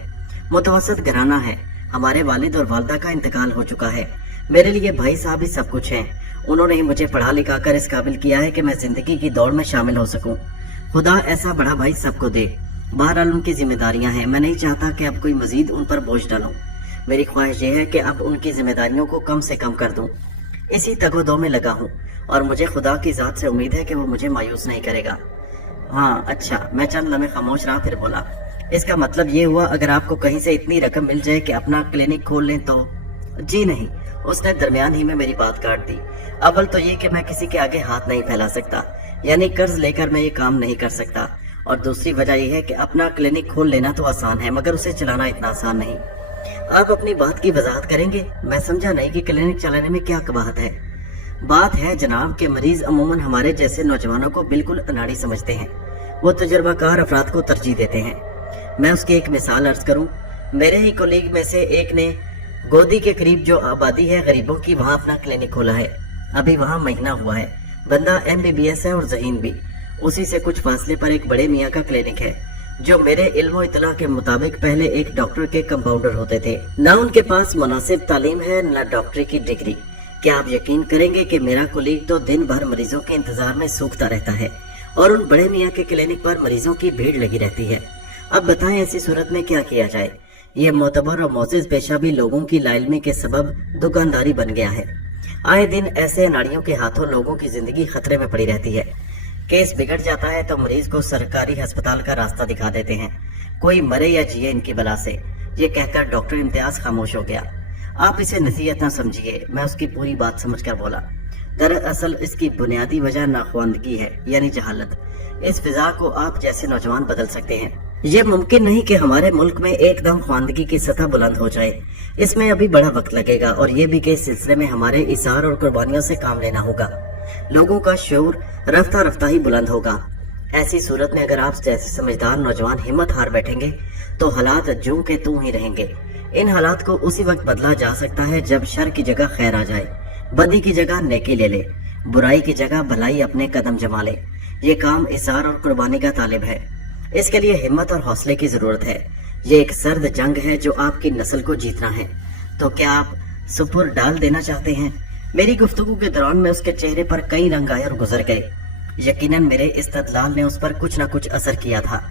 मुतवसत घराना है। हमारे वालिद और वालदा का इंतकाल हो चुका है। मेरे लिए भाई साहब ही सब कुछ हैं। उन्होंने ही मुझे पढ़ा लिखा कर इस काबिल किया है कि मैं जिंदगी की दौड़ में शामिल हो सकूं। खुदा ऐसा बड़ा भाई सबको दे। बहरहाल उनकी जिम्मेदारियां हैं। मैं नहीं चाहता कि अब कोई मजीद उन पर बोझ डालूं। मेरी ख्वाहिश ये है कि अब उनकी जिम्मेदारियों को कम से कम कर दूं। इसी तगोदो में लगा हूं और मुझे खुदा की जात से उम्मीद है कि वो मुझे मायूस नहीं करेगा। हाँ अच्छा। मैं चंद लम्हे खामोश रहा, फिर बोला, इसका मतलब ये हुआ अगर आपको कहीं से इतनी रकम मिल जाए कि अपना क्लिनिक खोल लें तो? जी नहीं, उसने दरमियान ही में मेरी बात काट दी। अव्वल तो ये कि मैं किसी के आगे हाथ नहीं फैला सकता, यानी कर्ज लेकर मैं ये काम नहीं कर सकता। और दूसरी वजह यह है कि अपना क्लिनिक खोल लेना तो आसान है मगर उसे चलाना इतना आसान नहीं। आप अपनी बात की वजाहत करेंगे? मैं समझा नहीं कि क्लिनिक चलाने में क्या कबाहत है। बात है जनाब के मरीज अमूमन हमारे जैसे नौजवानों को बिल्कुल अनाड़ी समझते हैं। वो तजुर्बाकार अफराद को तरजीह देते हैं। मैं उसकी एक मिसाल अर्ज करूं। मेरे ही कोलीग में से एक ने गोदी के करीब जो आबादी है गरीबों की, वहाँ अपना क्लिनिक खोला है। अभी वहाँ महीना हुआ है। बंदा MBBS है और ज़हीन भी। उसी से कुछ फासले पर एक बड़े मियाँ का क्लिनिक है जो मेरे इल्म इतला के मुताबिक पहले एक डॉक्टर के कंपाउंडर होते थे। ना उनके पास मुनासिब तालीम है न डॉक्टरी की डिग्री। क्या आप यकीन करेंगे कि मेरा कोलीग तो दिन भर मरीजों के इंतजार में सूखता रहता है और उन बड़े मियाँ के क्लिनिक पर मरीजों की भीड़ लगी रहती है। अब बताएं ऐसी सूरत में क्या किया जाए? ये मोतबर और मोअज़्ज़िज़ पेशा भी लोगों की लाइलमी के सबब दुकानदारी बन गया है। आए दिन ऐसे अनाड़ियों के हाथों लोगों की जिंदगी खतरे में पड़ी रहती है। केस बिगड़ जाता है तो मरीज को सरकारी अस्पताल का रास्ता दिखा देते हैं। कोई मरे या जिए इनकी बला से। ये कहकर डॉक्टर इम्तियाज खामोश हो गया। आप इसे नसीहत न समझिए, मैं उसकी पूरी बात समझकर बोला। दरअसल इसकी बुनियादी वजह नाख्वानदगी है, यानी जहालत। इस फिजा को आप जैसे नौजवान बदल सकते हैं। ये मुमकिन नहीं कि हमारे मुल्क में एकदम ख्वानदगी की सतह बुलंद हो जाए। इसमें अभी बड़ा वक्त लगेगा और ये भी कि इस सिलसिले में हमारे इसार और कुर्बानियों से काम लेना होगा। लोगों का शऊर रफ्ता रफ्ता ही बुलंद होगा। ऐसी सूरत में अगर आप जैसे समझदार नौजवान हिम्मत हार बैठेंगे तो हालात जूं के तूं ही रहेंगे। इन हालात को उसी वक्त बदला जा सकता है जब शर की जगह खैर आ जाए, बदी की जगह नेकी ले ले, बुराई की जगह भलाई अपने कदम जमा ले। ये काम इसार और कुर्बानी का तालिब है। इसके लिए हिम्मत और हौसले की जरूरत है। ये एक सर्द जंग है जो आपकी नस्ल को जीतना है। तो क्या आप सुपुर डाल देना चाहते हैं? मेरी गुफ्तगू के दौरान में उसके चेहरे पर कई रंग आए और गुजर गए। यकीनन मेरे इस्तदलाल ने उस पर कुछ न कुछ असर किया था।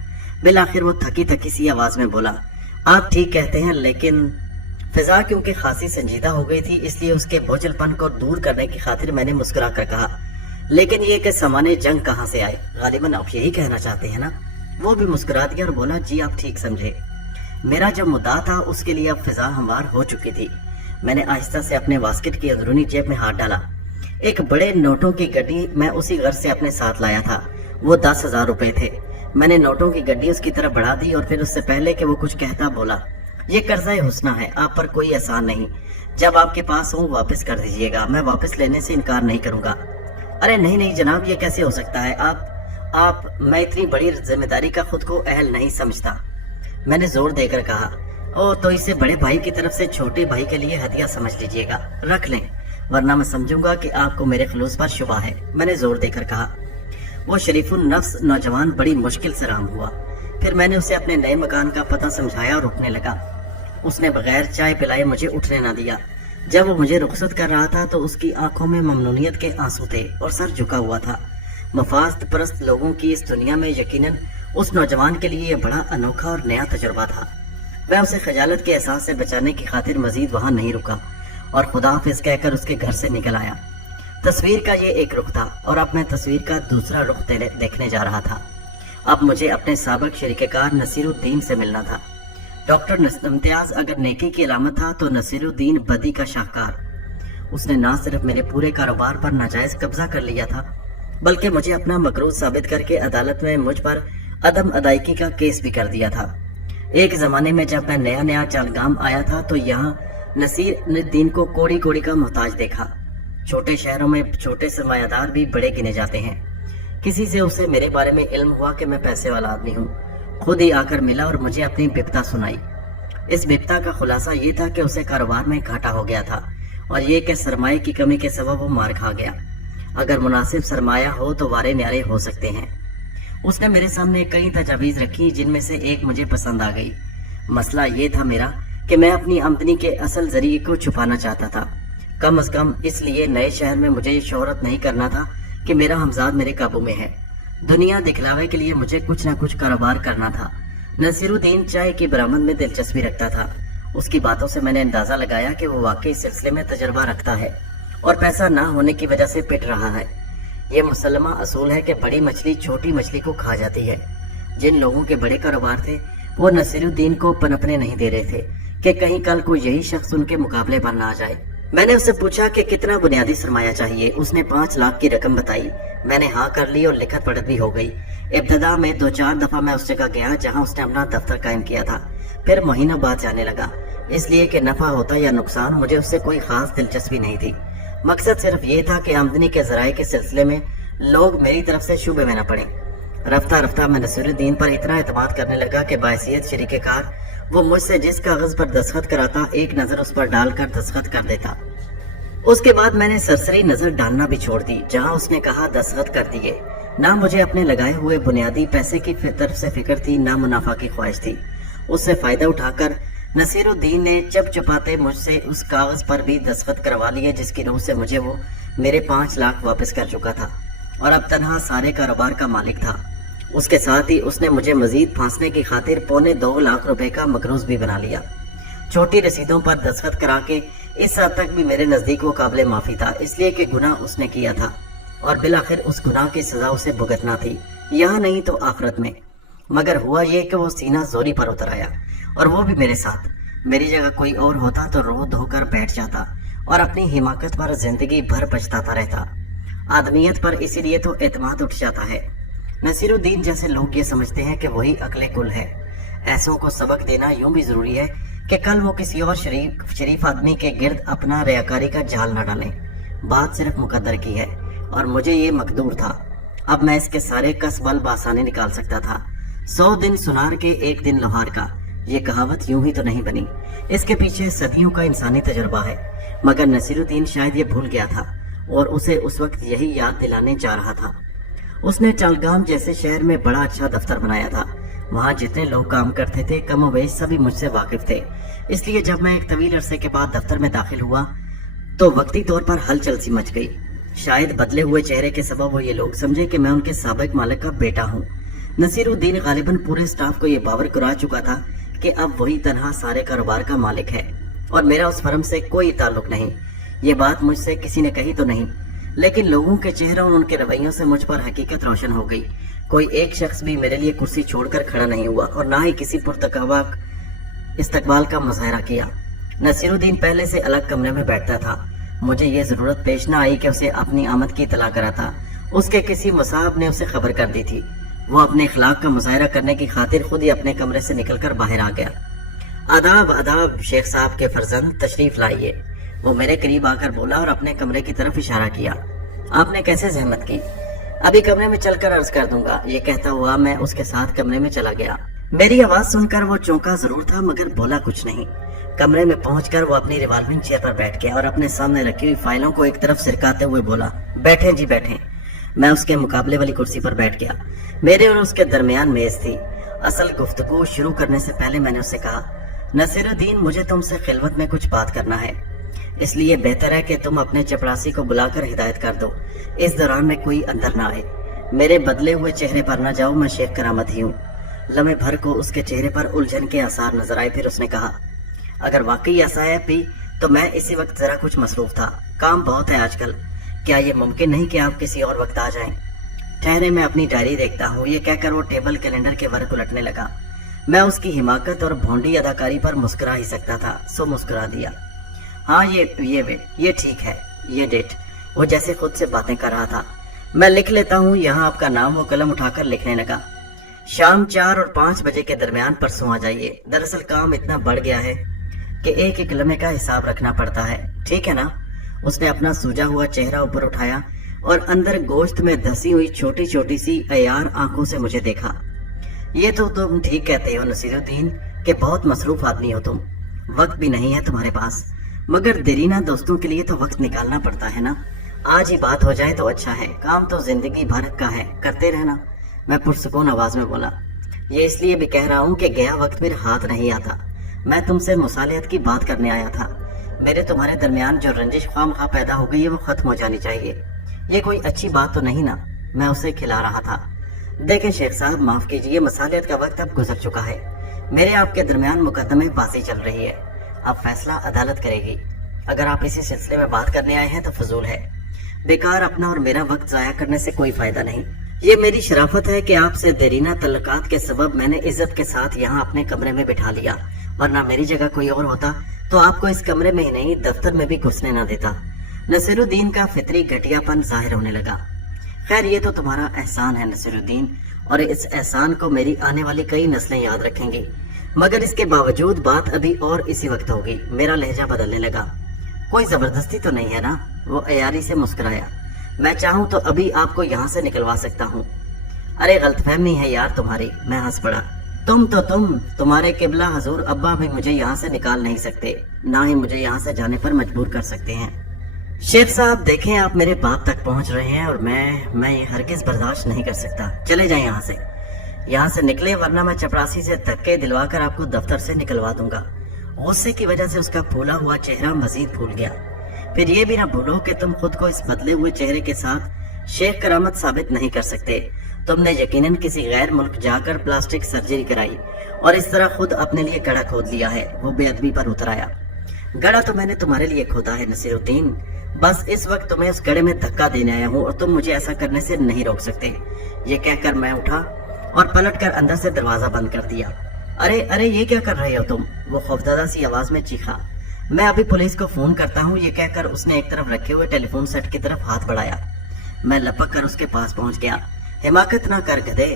बिलाखिर वो थकी थकी सी आवाज में बोला, आप ठीक कहते हैं, लेकिन फिजा क्योंकि खासी संजीदा हो गई थी इसलिए उसके बोझलपन को दूर करने की खातिर मैंने मुस्कुरा कर कहा, लेकिन ये कि सामान्य जंग कहाँ से आए? गालिबन आप यही कहना चाहते हैं ना? वो भी मुस्कुरा दिया और बोला, जी आप ठीक समझे। मेरा जो मुद्दा था उसके लिए अब फिजा हमवार हो चुकी थी। मैंने आहिस्ता से अपने बास्केट की अंदरूनी जेब में हाथ डाला। एक बड़े नोटों की गड्डी मैं उसी घर से अपने साथ लाया था। वो 10,000 रुपए थे। मैंने नोटों की गड्डी उसकी तरफ बढ़ा दी और फिर उससे पहले कि वो कुछ कहता बोला, ये कर्जा हुस्ना है, आप पर कोई एहसान नहीं। जब आपके पास हो वापस कर दीजिएगा, मैं वापस लेने से इनकार नहीं करूंगा। अरे नहीं नहीं जनाब, ये कैसे हो सकता है? आप मैं इतनी बड़ी जिम्मेदारी का खुद को अहल नहीं समझता। मैंने जोर देकर कहा, ओ तो इसे बड़े भाई की तरफ से छोटे भाई के लिए हदिया समझ लीजिएगा, रख लें, वरना मैं समझूंगा कि आपको मेरे खलूस पर शुबा है। मैंने जोर देकर कहा। वो शरीफुन नफ्स नौजवान बड़ी मुश्किल से राम हुआ। फिर मैंने उसे अपने नए मकान का पता समझाया और रुकने लगा। उसने बगैर चाय पिलाए मुझे उठने न दिया। जब वो मुझे रुखसत कर रहा था तो उसकी आंखों में ममनूनियत के आंसू थे और सर झुका हुआ था। मफाद परस्त लोगों की इस दुनिया में यकीनन उस नौजवान के लिए यह बड़ा अनोखा और नया तजुर्बा था। मैं उसे खजालत के एहसास से बचाने की खातिर मजीद वहां नहीं रुका और खुदा हाफिज कहकर उसके घर से निकल आया। तस्वीर का ये एक रुख था और अब मैं तस्वीर का दूसरा रुख देखने जा रहा था। अब मुझे अपने साबिक शरीकेकार नसीरुद्दीन से मिलना था। डॉक्टर इम्तियाज अगर नेकी की अलामत था तो नसीरुद्दीन बदी का शाहकार। उसने ना सिर्फ मेरे पूरे कारोबार पर नाजायज कब्जा कर लिया था, बल्कि मुझे अपना मकरूज साबित करके अदालत में मुझ पर अदम अदायगी का केस भी कर दिया था। एक जमाने में जब मैं नया नया चालगाम आया था तो यहाँ नसीरुद्दीन को कोड़ी कोड़ी का मोहताज देखा। छोटे शहरों में छोटे सरमायादार भी बड़े गिने जाते हैं। किसी से उसे मेरे बारे में इल्म हुआ कि मैं पैसे वाला आदमी हूँ। खुद ही आकर मिला और मुझे अपनी बिपता सुनाई। इस बिपता का खुलासा ये था कि उसे कारोबार में घाटा हो गया था और ये कि सरमाए की कमी के सबब वो मार खा गया। अगर मुनासिब सरमाया हो तो वारे न्यारे हो सकते हैं। उसने मेरे सामने कई तजावीज रखी, जिनमें से एक मुझे पसंद आ गई। मसला ये था मेरा कि मैं अपनी आमदनी के असल जरिए को छुपाना चाहता था। कम अज कम इसलिए नए शहर में मुझे ये शोहरत नहीं करना था कि मेरा हमजाद मेरे काबू में है। दुनिया दिखलावे के लिए मुझे कुछ न कुछ कारोबार करना था। नसीरुद्दीन चाय की बरामद में दिलचस्पी रखता था। उसकी बातों से मैंने अंदाजा लगाया कि वो वाकई सिलसिले में तजर्बा रखता है और पैसा ना होने की वजह से पिट रहा है। ये मुसलमा असूल है कि बड़ी मछली छोटी मछली को खा जाती है। जिन लोगों के बड़े कारोबार थे वो नसीरुद्दीन को पनपने नहीं दे रहे थे कि कहीं कल को यही शख्स उनके मुकाबले पर ना आ जाए। मैंने उससे पूछा कि कितना बुनियादी सरमाया चाहिए। उसने 5 लाख की रकम बताई। मैंने हाँ कर ली और लिखत पढ़त भी हो गई। इब्तदा में 2-4 दफा मैं उस जगह गया जहाँ उसने अपना दफ्तर कायम किया था। फिर महीनों बाद जाने लगा, इसलिए कि नफा होता या नुकसान मुझे उससे कोई खास दिलचस्पी नहीं थी। मकसद सिर्फ ये था कि आमदनी के जराये के सिलसिले में लोग मेरी तरफ से शुबे में न पड़े। रफ्ता रफ्ता मैं नसीरुद्दीन पर इतना एतमाद करने लगा कि बायसियत शरीकेकार वो मुझसे जिस कागज पर दस्तखत कराता एक नजर उस पर डालकर दस्तखत कर देता। उसके बाद मैंने सरसरी नजर डालना भी छोड़ दी। जहां उसने कहा दस्तखत कर दिए। ना मुझे अपने लगाए हुए बुनियादी पैसे की तरफ से फिक्र थी, ना मुनाफा की ख्वाहिश थी। उससे फायदा उठाकर नसीरुद्दीन ने चपचपाते मुझसे उस कागज पर भी दस्तखत करवा लिए जिसकी रूह से मुझे वो मेरे 5 लाख वापस कर चुका था और अब तनहा सारे कारोबार का मालिक था। उसके साथ ही उसने मुझे मजीद फांसने की खातिर 2.25 लाख रुपए का मकरूज भी बना लिया। छोटी रसीदों पर दस्तखत करा के इस हद तक भी मेरे नजदीक वो काबिल माफी था, इसलिए कि गुनाह उसने किया था और बिलाखिर उस गुनाह की सजा उसे भुगतना थी, यहाँ नहीं तो आखिरत में। मगर हुआ ये कि वो सीना जोरी पर उतर आया और वो भी मेरे साथ। मेरी जगह कोई और होता तो रो धोकर बैठ जाता और अपनी हिमाकत पर जिंदगी भर पछताता रहता। आदमियत पर इसीलिए तो एतमाद उठ जाता है। नसीरुद्दीन जैसे लोग ये समझते हैं कि वही अक्ले कुल है। ऐसों को सबक देना यूं भी जरूरी है कि कल वो किसी और शरीफ आदमी के गिर्द अपना रियाकारी का जाल न डालें। बात सिर्फ मुकद्दर की है और मुझे ये मकदूर था। अब मैं इसके सारे कसबल बासानी निकाल सकता था। 100 दिन सुनार के 1 दिन लोहार का, ये कहावत यूं ही तो नहीं बनी। इसके पीछे सदियों का इंसानी तजुर्बा है। मगर नसीरुद्दीन शायद ये भूल गया था और उसे उस वक्त यही याद दिलाने जा रहा था। उसने चालगाम जैसे शहर में बड़ा अच्छा दफ्तर बनाया था। वहाँ जितने लोग काम करते थे कम वेश सभी मुझसे वाकिफ थे। इसलिए जब मैं एक तवील अरसे के बाद दफ्तर में दाखिल हुआ तो वक्ती तौर पर हलचल सी मच गई। शायद बदले हुए चेहरे के सबब वो ये लोग समझे कि मैं उनके साबिक मालिक का बेटा हूँ। नसीरुद्दीन गालिबन पूरे स्टाफ को ये बावर करा चुका था कि अब वही तनहा सारे कारोबार का मालिक है और मेरा उस फर्म से कोई ताल्लुक नहीं। ये बात मुझसे किसी ने कही तो नहीं, लेकिन लोगों के चेहरों और उनके रवैयों से मुझ पर हकीकत रोशन हो गई। कोई एक शख्स भी मेरे लिए कुर्सी छोड़कर खड़ा नहीं हुआ और ना ही किसी पुरतकवा इस्तकबाल का मुजाहरा किया। नसीरुद्दीन पहले से अलग कमरे में बैठता था। मुझे ये जरूरत पेश न आई कि उसे अपनी आमद की इतला कराता। उसके किसी मुसाहब ने उसे खबर कर दी थी। वो अपने इखलाक का मुजाहरा करने की खातिर खुद ही अपने कमरे से निकलकर बाहर आ गया। आदाब आदाब शेख साहब के फर्जंद, तशरीफ लाइए। वो मेरे करीब आकर बोला और अपने कमरे की तरफ इशारा किया। आपने कैसे जहमत की? अभी कमरे में चलकर अर्ज कर दूंगा। ये कहता हुआ मैं उसके साथ कमरे में चला गया। मेरी आवाज सुनकर वो चौंका जरूर था मगर बोला कुछ नहीं। कमरे में पहुंचकर वो अपनी रिवॉल्विंग चेयर पर बैठ गया और अपने सामने रखी हुई फाइलों को एक तरफ सिरकाते हुए बोला, बैठे जी बैठे। मैं उसके मुकाबले वाली कुर्सी पर बैठ गया। मेरे और उसके दरमियान मेज थी। असल गुफ्तगू शुरू करने से पहले मैंने उससे कहा, नसीरुद्दीन मुझे तुमसे खिलवत में कुछ बात करना है, इसलिए बेहतर है कि तुम अपने चपरासी को बुलाकर हिदायत कर दो। इस दौरान में कोई अंदर ना आए। मेरे बदले हुए चेहरे पर न जाओ, मैं शेख करामत ही हूँ। लम्हे भर को उसके चेहरे पर उलझन के आसार नजर आए। फिर उसने कहा, अगर वाकई ऐसा है पी तो मैं इसी वक्त जरा कुछ मसरूफ था। काम बहुत है आजकल। क्या ये मुमकिन नहीं कि आप किसी और वक्त आ जाएं? ठहरे मैं अपनी डायरी देखता हूँ, ये कहकर वो टेबल कैलेंडर के वर्क उलटने लगा। मैं उसकी हिमाकत और भोंडी अदाकारी पर मुस्कुरा ही सकता था, सो मुस्कुरा दिया। हाँ ये ठीक है, ये डेट। वो जैसे खुद से बातें कर रहा था। मैं लिख लेता हूँ यहाँ आपका नाम। वो कलम उठाकर लिखने लगा। शाम 4 और 5 बजे के दरमियान परसों आ जाइए। दरअसल काम इतना बढ़ गया है कि एक एक लम्हे का हिसाब रखना पड़ता है, ठीक है ना? उसने अपना सूजा हुआ चेहरा ऊपर उठाया और अंदर गोश्त में धसी हुई छोटी छोटी सी अयार आंखों से मुझे देखा। ये तो तुम ठीक कहते हो नसीरुद्दीन कि बहुत मसरूफ आदमी हो तुम, वक्त भी नहीं है तुम्हारे पास। मगर देरीना दोस्तों के लिए तो वक्त निकालना पड़ता है ना। आज ही बात हो जाए तो अच्छा है, काम तो जिंदगी भर का है, करते रहना। मैं पुरसुकून आवाज में बोला। ये इसलिए भी कह रहा हूँ कि गया वक्त मेरे हाथ नहीं आता। मैं तुमसे मुसालियत की बात करने आया था। मेरे तुम्हारे दरमियान जो रंजिश ख्वामखा पैदा हो गई है वो खत्म हो जानी चाहिए। ये कोई अच्छी बात तो नहीं ना? मैं उसे खिला रहा था। देखें शेख साहब, माफ कीजिए, मसालियत का वक्त अब गुजर चुका है। मेरे आपके दरमियान मुकदमे बाजी चल रही है। अब फैसला अदालत करेगी। अगर आप इसी सिलसिले में बात करने आए हैं तो फजूल है। बेकार अपना और मेरा वक्त जाया करने से कोई फायदा नहीं। ये मेरी शराफत है कि आपसे देरीना तल्लकात के सबब मैंने इज्जत के साथ यहाँ अपने कमरे में बिठा लिया, वरना मेरी जगह कोई और होता तो आपको इस कमरे में ही नहीं दफ्तर में भी घुसने न देता। नसीरुद्दीन का फितरी घटियापन जाहिर होने लगा। खैर ये तो तुम्हारा एहसान है नसीरुद्दीन, और इस एहसान को मेरी आने वाली कई नस्लें याद रखेंगी। मगर इसके बावजूद बात अभी और इसी वक्त होगी। मेरा लहजा बदलने लगा। कोई जबरदस्ती तो नहीं है ना? वो अयारी से मुस्कुराया। मैं चाहूँ तो अभी आपको यहाँ से निकलवा सकता हूँ। अरे गलतफहमी है यार तुम्हारी। मैं हंस पड़ा। तुम्हारे किबला हजूर अब्बा भी मुझे यहाँ से निकाल नहीं सकते, ना ही मुझे यहाँ से जाने पर मजबूर कर सकते हैं। शेख साहब देखें, आप मेरे बाप तक पहुंच रहे हैं और मैं ये हरगिज बर्दाश्त नहीं कर सकता। चले जाएं यहाँ से निकले, वरना मैं चपरासी से धक्के दिलवाकर आपको दफ्तर से निकलवा दूंगा। गुस्से की वजह से उसका फूला हुआ चेहरा मजीद फूल गया। फिर ये भी ना भूलो कि तुम खुद को इस बदले हुए चेहरे के साथ शेख करामत साबित नहीं कर सकते। तुमने यकीनन किसी गैर मुल्क जाकर प्लास्टिक सर्जरी कराई और इस तरह खुद अपने लिए गड्ढा खोद लिया है। वो बेअदबी पर उतर आया। गड्ढा तो मैंने तुम्हारे लिए खोदा है नसीरुद्दीन, बस इस वक्त तुम्हें उस गड्ढे में धक्का देने आया हूँ और तुम मुझे ऐसा करने से नहीं रोक सकते। ये कहकर मैं उठा और पलटकर अंदर से दरवाजा बंद कर दिया। अरे ये क्या कर रहे हो तुम? वो खौफजदा सी आवाज में चीखा। मैं अभी पुलिस को फोन करता हूँ। ये कहकर उसने एक तरफ रखे हुए टेलीफोन सेट की तरफ हाथ बढ़ाया। मैं लपक कर उसके पास पहुंच गया। हिमाकत ना कर गधे,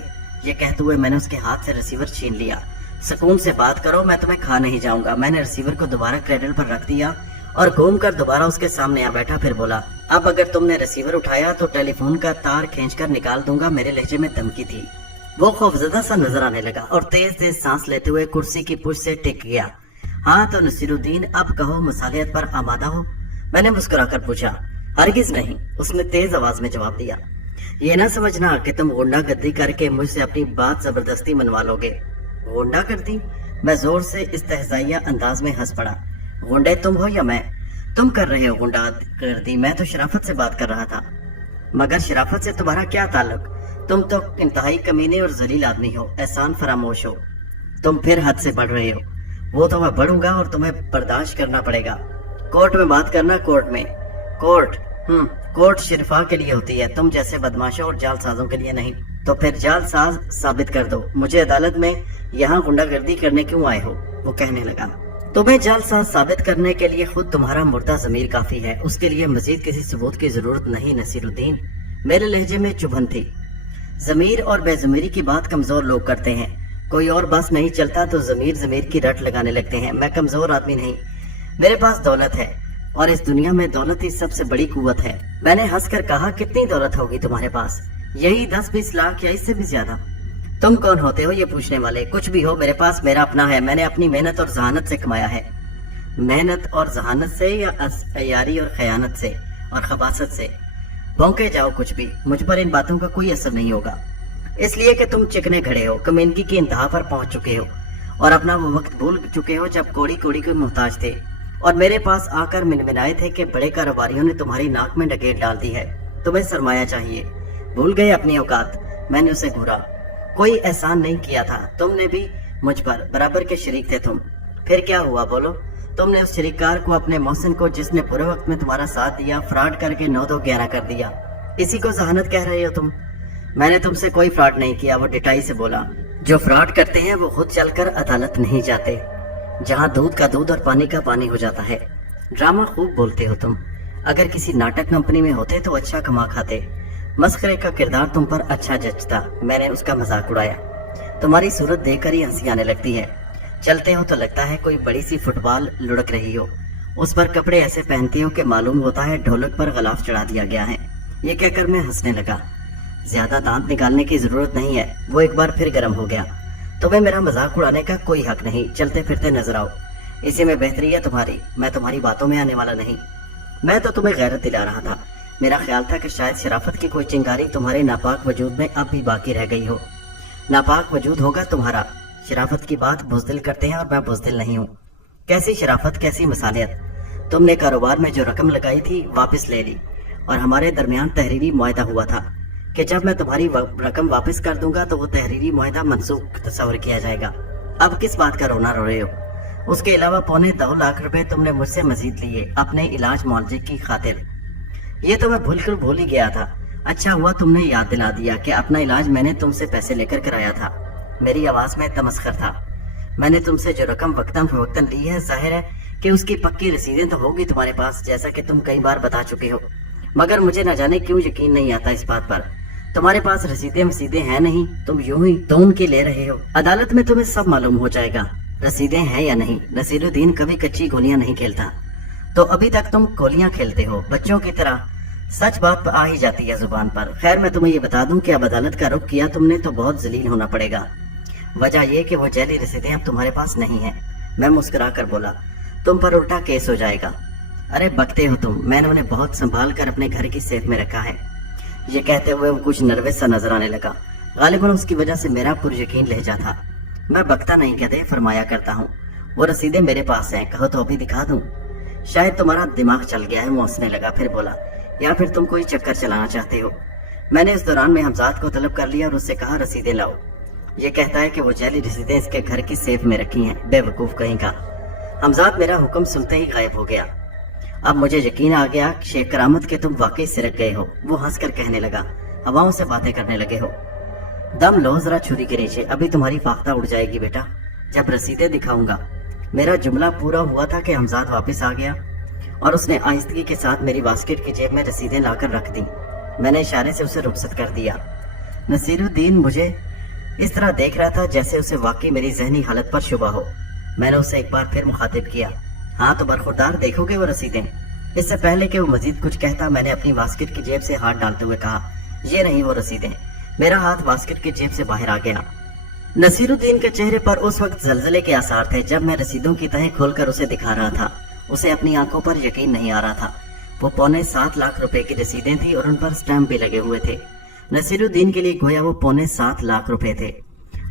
ये कहते हुए मैंने उसके हाथ से रिसीवर छीन लिया। सुकून से बात करो, मैं तुम्हें खा नहीं जाऊंगा। मैंने रिसीवर को दोबारा क्रेडल पर रख दिया और घूमकर दोबारा उसके सामने आ बैठा। फिर बोला, अब अगर तुमने रिसीवर उठाया तो टेलीफोन का तार खींचकर निकाल दूंगा। मेरे लहजे में धमकी थी। वो खौफजदा सा नजर आने लगा और तेज तेज सांस लेते हुए कुर्सी की पुश से टिक गया। हाँ तो नसीरुद्दीन, अब कहो मसालियत पर आमादा हो? मैंने मुस्कुराकर पूछा। हरगिज नहीं, उसने तेज आवाज में जवाब दिया। ये ना समझना कि तुम गुंडागर्दी करके मुझसे अपनी बात जबरदस्ती मनवा लोगे। गुंडागर्दी? मैं जोर से इस्तेहजाइया अंदाज में हंस पड़ा। गुंडे तुम हो या मैं? तुम कर रहे हो गुंडागर्दी, मैं तो शराफत से बात कर रहा था। मगर शराफत से तुम्हारा क्या ताल्लुक? तुम तो इंतहाई कमीने और जलील आदमी हो, एहसान फरामोश हो। तुम फिर हद से बढ़ रहे हो। वो तो मैं बढ़ूंगा और तुम्हें बर्दाश्त करना पड़ेगा। कोर्ट में बात करना, कोर्ट में। कोर्ट शरीफा के लिए होती है, तुम जैसे बदमाशों और जालसाजों के लिए नहीं। तो फिर जालसाज साबित कर दो। मुझे अदालत में यहाँ गुंडागर्दी करने क्यों आए हो? वो कहने लगा। तुम्हें जालसाज साबित करने के लिए खुद तुम्हारा मुर्दा ज़मीर काफी है। उसके लिए मजीद किसी सबूत की जरूरत नहीं नसीरुद्दीन। मेरे लहजे में चुभन थी। ज़मीर और बेज़मीरी की बात कमजोर लोग करते हैं। कोई और बस नहीं चलता तो ज़मीर की रट लगाने लगते हैं। मैं कमजोर आदमी नहीं, मेरे पास दौलत है और इस दुनिया में दौलत ही सबसे बड़ी कुव्वत है। मैंने हंसकर कहा, कितनी दौलत होगी तुम्हारे पास? यही 10-20 लाख या इससे भी ज्यादा? तुम कौन होते हो ये पूछने वाले? कुछ भी हो, मेरे पास मेरा अपना है। मैंने अपनी मेहनत और जहानत से कमाया है। मेहनत और जहानत से या अयारी और खयानत से और खबासत से? भौंके जाओ कुछ भी, मुझ पर इन बातों का कोई असर नहीं होगा। इसलिए कि तुम चिकने खड़े हो, कमीनगी की इंतहा पर पहुंच चुके हो और अपना वो वक्त भूल चुके हो जब कोड़ी कोड़ी के मोहताज थे और मेरे पास आकर मिनमिनाए थे कि बड़े कारोबारियों ने तुम्हारी नाक में डकेट डाल दी है। तुम्हें सरमाया चाहिए। भूल गए अपनी औकात? मैंने उसे घूरा। कोई एहसान नहीं किया था, तुमने भी मुझ पर बराबर के शरीक थे तुम। फिर क्या हुआ बोलो? तुमने उस शरीकार को, अपने मोहसिन को, जिसने बुरे वक्त में तुम्हारा साथ दिया, फ्रॉड करके 9-2-11 कर दिया। इसी को जहानत कह रहे हो तुम? मैंने तुमसे कोई फ्रॉड नहीं किया, वो डिटाई से बोला। जो फ्रॉड करते हैं वो खुद चलकर अदालत नहीं जाते, जहाँ दूध का दूध और पानी का पानी हो जाता है। ड्रामा खूब बोलते हो तुम। अगर किसी नाटक कंपनी में होते तो अच्छा कमा खाते। मस्खरे का किरदार तुम पर अच्छा जचता। मैंने उसका मजाक उड़ाया। तुम्हारी सूरत देखकर ही हंसी आने लगती है। चलते हो तो लगता है कोई बड़ी सी फुटबॉल लुढ़क रही हो। उस पर कपड़े ऐसे पहनती हो कि मालूम होता है ढोलक पर गलाफ चढ़ा दिया गया है। ये कहकर मैं हंसने लगा। ज्यादा दांत निकालने की जरूरत नहीं है। वो एक बार फिर गर्म हो गया। तुम्हें मेरा मजाक उड़ाने का कोई हक नहीं। चलते फिरते नजर आओ, इसी में बेहतरी है तुम्हारी। मैं तुम्हारी बातों में आने वाला नहीं। मैं तो तुम्हें गैरत दिला रहा था। मेरा ख्याल था कि शायद शराफत की कोई चिंगारी तुम्हारे नापाक वजूद में अब भी बाकी रह गई हो। नापाक वजूद होगा तुम्हारा। शराफत की बात बुज़दिल करते हैं और मैं बुज़दिल नहीं हूँ। कैसी शराफत, कैसी मसालियत। तुमने कारोबार में जो रकम लगाई थी वापस ले ली, और हमारे दरमियान तहरीरी मुआहदा हुआ था कि जब मैं तुम्हारी रकम वापस कर दूंगा तो वो तहरीरी मुआहदा मनसूख तस्वर किया जाएगा। अब किस बात का रोना रो रहे हो? उसके अलावा 2.25 लाख रुपए तुमने मुझसे मजीद लिए अपने इलाज मुआवजे की खातिर। ये तो मैं भूल ही गया था। अच्छा हुआ तुमने याद दिला दिया कि अपना इलाज मैंने तुमसे पैसे लेकर कराया था। मेरी आवाज में तमस्खर था। मैंने तुमसे जो रकम वक्तन फवक्तन ली है, जाहिर है कि उसकी पक्की रसीदें तो होगी तुम्हारे पास, जैसा कि तुम कई बार बता चुके हो। मगर मुझे न जाने क्यों यकीन नहीं आता इस बात पर। तुम्हारे पास रसीदें हैं नहीं, तुम यूं ही तो उनकी ले रहे हो। अदालत में तुम्हें सब मालूम हो जाएगा रसीदें हैं या नहीं। नसीरुद्दीन कभी कच्ची गोलियां नहीं खेलता। तो अभी तक तुम गोलियां खेलते हो बच्चों की तरह। सच बात आ ही जाती है जुबान पर। खैर मैं तुम्हें ये बता दूं कि अब अदालत का रुख किया तुमने तो बहुत जलील होना पड़ेगा। वजह यह कि वो जैली रसीदें अब तुम्हारे पास नहीं है। मैं मुस्कुरा कर बोला, तुम पर उल्टा केस हो जाएगा। अरे बकते हो तुम। मैंने उन्हें बहुत संभाल कर अपने घर की सेफ में रखा है। ये कहते हुए वो कुछ नर्वस सा नजर आने लगा। गालिबन उसकी वजह से मेरा पुरयकीन लहजा था। मैं बकता नहीं कहते, फरमाया करता हूँ। वो रसीदें मेरे पास हैं, कहो तो अभी दिखा दूं। शायद तुम्हारा दिमाग चल गया है, वो हंसने लगा। फिर बोला, या फिर तुम कोई चक्कर चलाना चाहते हो। मैंने इस दौरान में हमजाद को तलब कर लिया और उससे कहा रसीदें लाओ। ये कहता है कि वो जैली रसीदें इसके घर की सेफ में रखी हैं। बेवकूफ कहीं का। हमजाद मेरा हुक्म सुनते ही गायब हो गया। अब मुझे यकीन आ गया शेख करामत के तुम वाकई सिरक गए हो। वो हंसकर कहने लगा, हवाओं से बातें करने लगे हो। दम लो जरा छुरी के नीचे, अभी तुम्हारी फाख्ता उड़ जाएगी बेटा जब रसीदें दिखाऊंगा। मेरा जुमला पूरा हुआ था कि हमजाद वापस आ गया और उसने आहिस्तगी के साथ मेरी बास्केट की जेब में रसीदें लाकर रख दी। मैंने इशारे से उसे रुखसत कर दिया। नसीरुद्दीन मुझे इस तरह देख रहा था जैसे उसे वाकई मेरी जहनी हालत पर शुबा हो। मैंने उसे एक बार फिर मुखातिब किया, हाँ तो बरखुरदार देखोगे वो रसीदें? इससे पहले कि वो मजीद कुछ कहता मैंने अपनी बास्केट की जेब से हाथ डालते हुए कहा, ये नहीं वो रसीदें। मेरा हाथ बास्केट की जेब से बाहर आ गया। नसीरुद्दीन के चेहरे पर उस वक्त जलजले के आसार थे जब मैं रसीदों की तहें खोलकर उसे दिखा रहा था। उसे अपनी आंखों पर यकीन नहीं आ रहा था। वो 7.25 लाख रुपए की रसीदें थी और उन पर स्टैंप भी लगे हुए थे। नसीरुद्दीन के लिए गोया वो 7.25 लाख रुपए थे।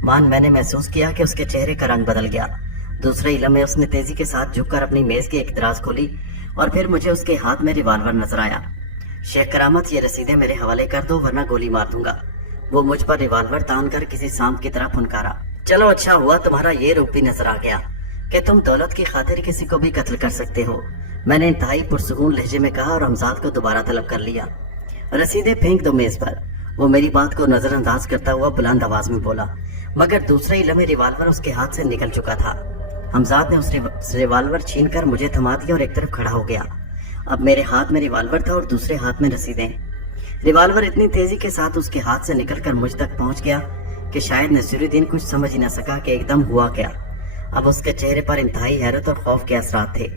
मैंने महसूस किया कि उसके चेहरे का रंग बदल गया। दूसरे इलम में उसने तेजी के साथ झुककर अपनी मेज की एक दराज खोली और फिर मुझे उसके हाथ में रिवाल्वर नजर आया। शेख करामत, ये रसीदें मेरे हवाले कर दो वरना गोली मार दूंगा। वो मुझ पर रिवाल्वर तान कर किसी सांप की तरह फुनकारा। चलो अच्छा हुआ तुम्हारा ये रूप भी नजर आ गया कि तुम दौलत की खातिर किसी को भी कत्ल कर सकते हो। मैंने इंतहाई पुरसुकून लहजे में कहा और हमजाद को दोबारा तलब कर लिया। रसीदें फेंक दो मेज पर। वो मेरी बात को नजरअंदाज करता हुआ बुलंद आवाज में बोला, मगर दूसरे इलमे रिवाल्वर उसके हाथ से निकल चुका था। हमजाद ने उस रिवाल्वर छीन कर मुझे थमा दिया और एक तरफ खड़ा हो गया। अब मेरे हाथ में रिवाल्वर था और दूसरे हाथ में रसीदें। रिवाल्वर इतनी तेजी के साथ उसके हाथ से निकलकर मुझ तक पहुंच गया कि शायद नसीरुद्दीन कुछ समझ ही न सका कि एकदम हुआ क्या। अब उसके चेहरे पर इंतहाई हैरत और खौफ के असरात थे।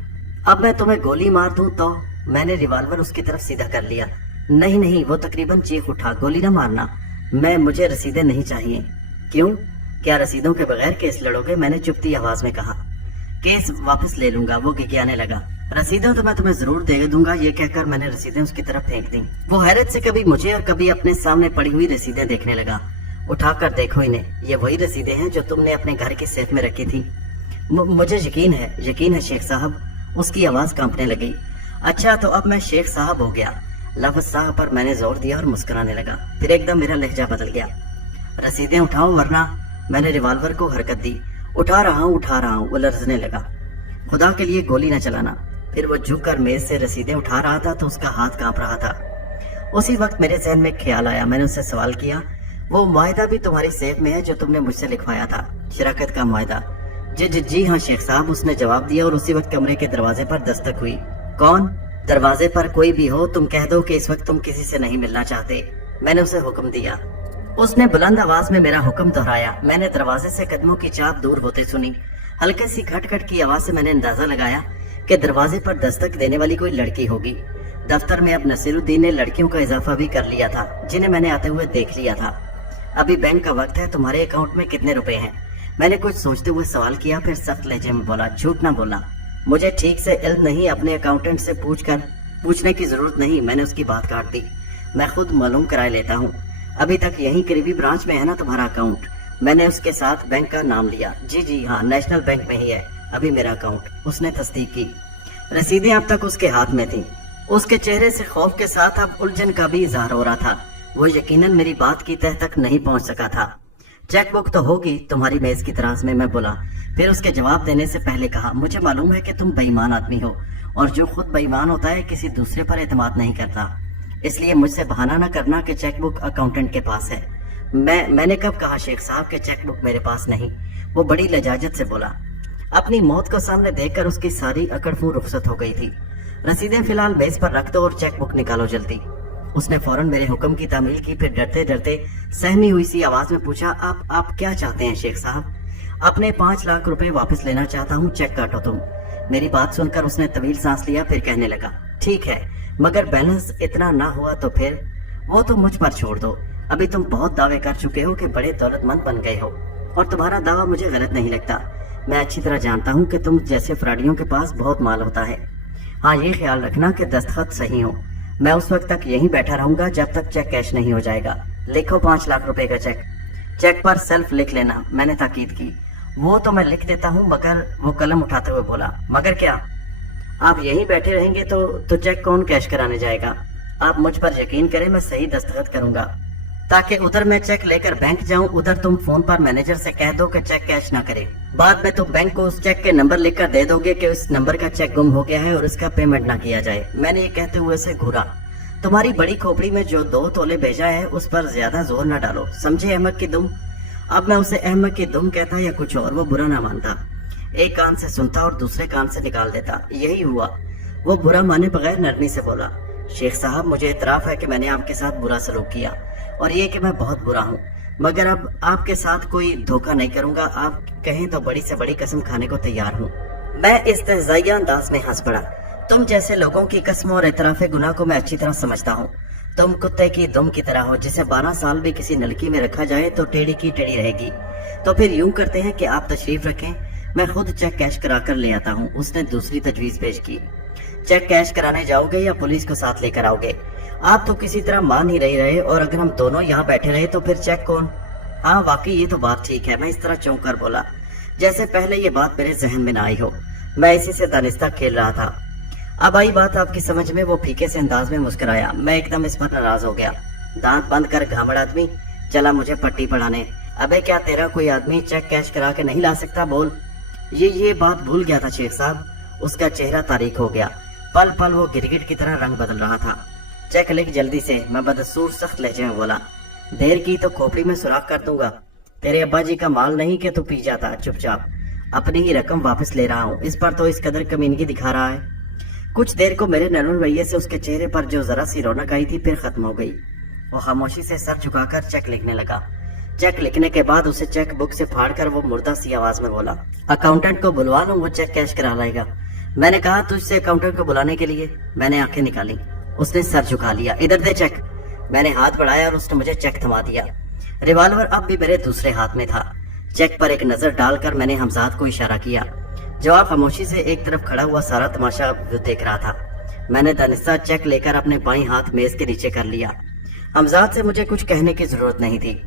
अब मैं तुम्हें गोली मार दूं तो? मैंने रिवाल्वर उसकी तरफ सीधा कर लिया। नहीं, वो तकरीबन चीख उठा, गोली न मारना, मुझे रसीदें नहीं चाहिए। क्यों? क्या रसीदों के बगैर केस लड़ोगे? मैंने चुपती आवाज में कहा। केस वापस ले लूंगा। वो गिगियाने लगा। रसीदें तो मैं तुम्हें जरूर दे दूंगा। ये कहकर मैंने रसीदें उसकी तरफ फेंक दी। वो हैरत से कभी मुझे और कभी अपने सामने पड़ी हुई रसीदें देखने लगा। उठाकर देखो इन्हें, ये वही रसीदें हैं जो तुमने अपने घर की सेफ में रखी थी। मुझे यकीन है शेख साहब। उसकी आवाज कांपने लगी। अच्छा तो अब मैं शेख साहब हो गया। लफ्ज साहब पर मैंने जोर दिया और मुस्कुराने लगा। फिर एकदम मेरा लहजा बदल गया। रसीदें उठाओ वरना। मैंने रिवाल्वर को हरकत दी। उठा रहा हूँ। वो लर्जने लगा। खुदा के लिए गोली न चलाना। फिर वो झुककर मेज से रसीदें उठा रहा था तो उसका हाथ कांप रहा था। उसी वक्त मेरे जहन में ख्याल आया। मैंने उससे सवाल किया, वो मुआहिदा भी तुम्हारी सेफ में है जो तुमने मुझसे लिखवाया था, शराकत का मुआहिदा। जी हाँ शेख साहब, उसने जवाब दिया और उसी वक्त कमरे के दरवाजे पर दस्तक हुई। कौन? दरवाजे पर कोई भी हो, तुम कह दो कि इस वक्त तुम किसी से नहीं मिलना चाहते। मैंने उसे हुक्म दिया। उसने बुलंद आवाज में मेरा हुक्म दोहराया। मैंने दरवाजे से कदमों की चाप दूर होते सुनी। हल्के सी खटखट की आवाज से मैंने अंदाजा लगाया कि दरवाजे पर दस्तक देने वाली कोई लड़की होगी। दफ्तर में अब नसीरुद्दीन ने लड़कियों का इजाफा भी कर लिया था, जिन्हें मैंने आते हुए देख लिया था। अभी बैंक का वक्त है, तुम्हारे अकाउंट में कितने रुपए हैं? मैंने कुछ सोचते हुए सवाल किया, फिर सख्त लहजे में बोला, झूठ ना बोलना, मुझे ठीक से इल्म नहीं, अपने अकाउंटेंट से पूछने की जरूरत नहीं। मैंने उसकी बात काट दी। मैं खुद मालूम कराए लेता हूँ। अभी तक यही करीबी ब्रांच में है ना तुम्हारा अकाउंट? मैंने उसके साथ बैंक का नाम लिया। जी हाँ, नेशनल बैंक में ही है अभी मेरा अकाउंट। उसने तस्दीक की। रसीदें अब तक उसके हाथ में थी। उसके चेहरे से खौफ के साथ अब उलझन का भी इजहार हो रहा था। वो यकीनन मेरी बात की तह तक नहीं पहुंच सका था। चेक बुक तो होगी तुम्हारी मेज की तराज में, मैं बोला। फिर उसके जवाब देने से पहले कहा, मुझे मालूम है कि तुम बेईमान आदमी हो और जो खुद बेईमान होता है किसी दूसरे पर एतमाद नहीं करता, इसलिए मुझसे बहाना न करना कि चेक बुक अकाउंटेंट के पास है। मैंने कब कहा शेख साहब कि चेक बुक मेरे पास नहीं? वो बड़ी लजाजत से बोला। अपनी मौत को सामने देखकर उसकी सारी अकड़ फू रुखसत हो गई थी। रसीदें फिलहाल मेज पर रख दो और चेक बुक निकालो जल्दी। उसने फौरन मेरे हुक्म की तामील की, फिर डरते डरते सहमी हुई सी आवाज में पूछा, आप क्या चाहते हैं शेख साहब? अपने 5 लाख रुपए वापस लेना चाहता हूँ, चेक काटो तुम। मेरी बात सुनकर उसने तवील सांस लिया, फिर कहने लगा, ठीक है, मगर बैलेंस इतना ना हुआ तो फिर? वो तो मुझ पर छोड़ दो। अभी तुम बहुत दावे कर चुके हो कि बड़े दौलतमंद बन गए हो और तुम्हारा दावा मुझे गलत नहीं लगता। मैं अच्छी तरह जानता हूँ कि तुम जैसे फ्राडियों के पास बहुत माल होता है। हाँ, ये ख्याल रखना कि दस्तखत सही हो। मैं उस वक्त तक यहीं बैठा रहूंगा जब तक चेक कैश नहीं हो जाएगा। लिखो 5 लाख रुपए का चेक। चेक पर सेल्फ लिख लेना, मैंने ताकीद की। वो तो मैं लिख देता हूँ, मगर वो कलम उठाते हुए बोला, मगर क्या? आप यहीं बैठे रहेंगे तो चेक कौन कैश कराने जाएगा? आप मुझ पर यकीन करें, मैं सही दस्तखत करूंगा, ताकि उधर मैं चेक लेकर बैंक जाऊं, उधर तुम फोन पर मैनेजर से कह दो कि चेक कैश ना करे। बाद में तुम बैंक को उस चेक के नंबर लिखकर दे दोगे कि उस नंबर का चेक गुम हो गया है और उसका पेमेंट ना किया जाए। मैंने ये कहते हुए उसे घूरा। तुम्हारी बड़ी खोपड़ी में जो 2 तोले भेजा है उस पर ज्यादा जोर न डालो, समझे अहमद की दुम? अब मैं उसे अहमद की दुम कहता या कुछ और, वो बुरा ना मानता। एक कान से सुनता और दूसरे कान से निकाल देता। यही हुआ। वो बुरा माने बगैर नरमी से बोला, शेख साहब, मुझे इतराफ है कि मैंने आपके साथ बुरा सलूक किया और ये कि मैं बहुत बुरा हूँ, मगर अब आपके साथ कोई धोखा नहीं करूंगा। आप कहें तो बड़ी से बड़ी कसम खाने को तैयार हूँ। मैं इस्तेज़ाइया अंदाज में हंस पड़ा। तुम जैसे लोगों की कसमों और इतराफे गुनाह को मैं अच्छी तरह समझता हूँ। तुम कुत्ते की दुम की तरह हो, जिसे 12 साल भी किसी नलकी में रखा जाए तो टेढ़ी की टेढ़ी रहेगी। तो फिर यूं करते हैं कि आप तशरीफ रखें, मैं खुद चेक कैश करा कर ले आता हूँ। उसने दूसरी तजवीज पेश की। चेक कैश कराने जाओगे या पुलिस को साथ लेकर आओगे? आप तो किसी तरह मान ही नहीं रहे, और अगर हम दोनों यहाँ बैठे रहे तो फिर चेक कौन? हाँ वाकई ये तो बात ठीक है। मैं इस तरह चौंक कर बोला जैसे पहले ये बात मेरे जहन में न आई हो। मैं इसी से दानिस्ता खेल रहा था। अब आई बात आपकी समझ में। वो फीके से अंदाज में मुस्कुराया। मैं एकदम इस पर नाराज हो गया। दांत बंद कर घामड़ आदमी, चला मुझे पट्टी पढ़ाने। अबे क्या तेरा कोई आदमी चेक कैश करा के नहीं ला सकता? बोल। ये बात भूल गया था शेख साहब। उसका चेहरा तारीख हो गया। पल पल वो गिरगिट की तरह रंग बदल रहा था। चेक लिख जल्दी से, मैं बदसूर सख्त लहजे में बोला। देर की तो खोपड़ी में सुराख कर दूंगा। तेरे अब्बा जी का माल नहीं कि तू पी जाता। चुपचाप अपनी ही रकम वापस ले रहा हूँ। इस पर तो इस कदर कमीनगी दिखा रहा है। कुछ देर को मेरे नरम रवैये से उसके चेहरे पर जो जरा सी रौनक आई थी फिर खत्म हो गई। वो खामोशी से सर झुकाकर चेक लिखने लगा। चेक लिखने के बाद उसे चेक बुक से फाड़कर वो मुर्दा सी आवाज में बोला, अकाउंटेंट को बुलवा लूं, वो चेक कैश करा लाएगा। मैंने कहा तुझसे अकाउंटेंट को बुलाने के लिए। मैंने आंखें निकाली। उसने सर झुका लिया। इधर दे चेक। मैंने हाथ बढ़ाया और उसने मुझे चेक थमा दिया। रिवॉल्वर अब भी मेरे दूसरे हाथ में था। चेक पर एक नजर डालकर मैंने हमजाद को इशारा किया। जवाब खामोशी से एक तरफ खड़ा हुआ सारा तमाशा देख रहा था। मैंने दानिस्ता चेक लेकर अपने बाईं हाथ मेज के नीचे कर लिया। हमजाद से मुझे कुछ कहने की जरूरत नहीं थी।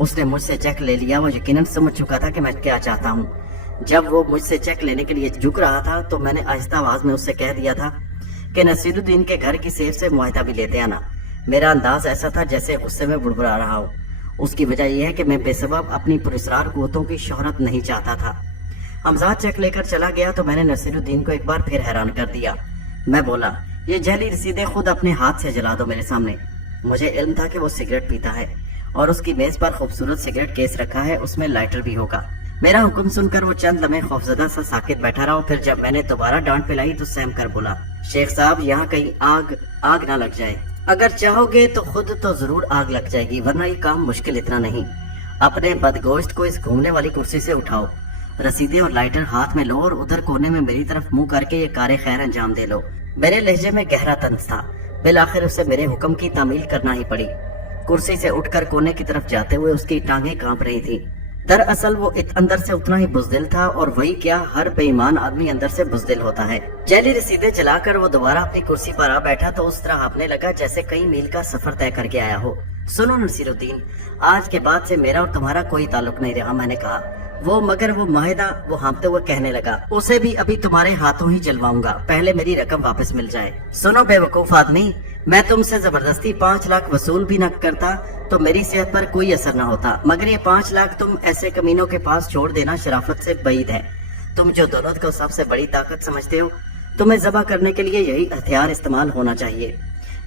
उसने मुझसे चेक ले लिया। वो यकीनन समझ चुका था कि मैं क्या चाहता हूँ। जब वो मुझसे चेक लेने के लिए झुक रहा था तो मैंने आहिस्ता आवाज में उससे कह दिया था कि नसीरुद्दीन के घर की सेफ से मुआहिदा भी लेते आना। मेरा अंदाज ऐसा था जैसे गुस्से में बुड़बुड़ा रहा हो। उसकी वजह यह है कि मैं बेसबब अपनी पुरस्कार कुव्वतों की शोहरत नहीं चाहता था। हमजाद चेक लेकर चला गया तो मैंने नसीरुद्दीन को एक बार फिर हैरान कर दिया। मैं बोला, ये जहली रसीदें खुद अपने हाथ से जला दो मेरे सामने। मुझे इल्म था कि वो सिगरेट पीता है और उसकी मेज पर खूबसूरत सिगरेट केस रखा है, उसमें लाइटर भी होगा। मेरा हुक्म सुनकर वो चंद लम्हे खौफजदा सा साकित बैठा रहा। फिर जब मैंने दोबारा डांट पिलाई तो सहम कर बोला, शेख साहब यहाँ कहीं आग ना लग जाए। अगर चाहोगे तो खुद तो जरूर आग लग जाएगी, वरना ये काम मुश्किल इतना नहीं। अपने बदगोश्त को इस घूमने वाली कुर्सी से उठाओ, रसीदे और लाइटर हाथ में लो और उधर कोने में मेरी तरफ मुंह करके ये कार्य खैर अंजाम दे लो। मेरे लहजे में गहरा तंज था। बिल आखिर उसे मेरे हुक्म की तामील करना ही पड़ी। कुर्सी से उठकर कोने की तरफ जाते हुए उसकी टांगें कांप रही थी। दरअसल वो अंदर से उतना ही बुज़दिल था, और वही क्या, हर बेईमान आदमी अंदर से बुज़दिल होता है। जैली रसीदें जलाकर वो दोबारा अपनी कुर्सी पर आ बैठा तो उस तरह हाँफने लगा जैसे कई मील का सफर तय करके आया हो। सुनो नसीरुद्दीन, आज के बाद से मेरा और तुम्हारा कोई ताल्लुक नहीं रहा, मैंने कहा। वो माहिदा, वो हाँफते हुए कहने लगा, उसे भी अभी तुम्हारे हाथों ही जलवाऊंगा, पहले मेरी रकम वापस मिल जाए। सुनो बेवकूफ आदमी, मैं तुमसे जबरदस्ती 5 लाख वसूल भी न करता तो मेरी सेहत पर कोई असर न होता, मगर ये 5 लाख तुम ऐसे कमीनों के पास छोड़ देना शराफत से बैद है। तुम जो दौलत को सबसे बड़ी ताकत समझते हो, तुम्हें जबा करने के लिए यही हथियार इस्तेमाल होना चाहिए।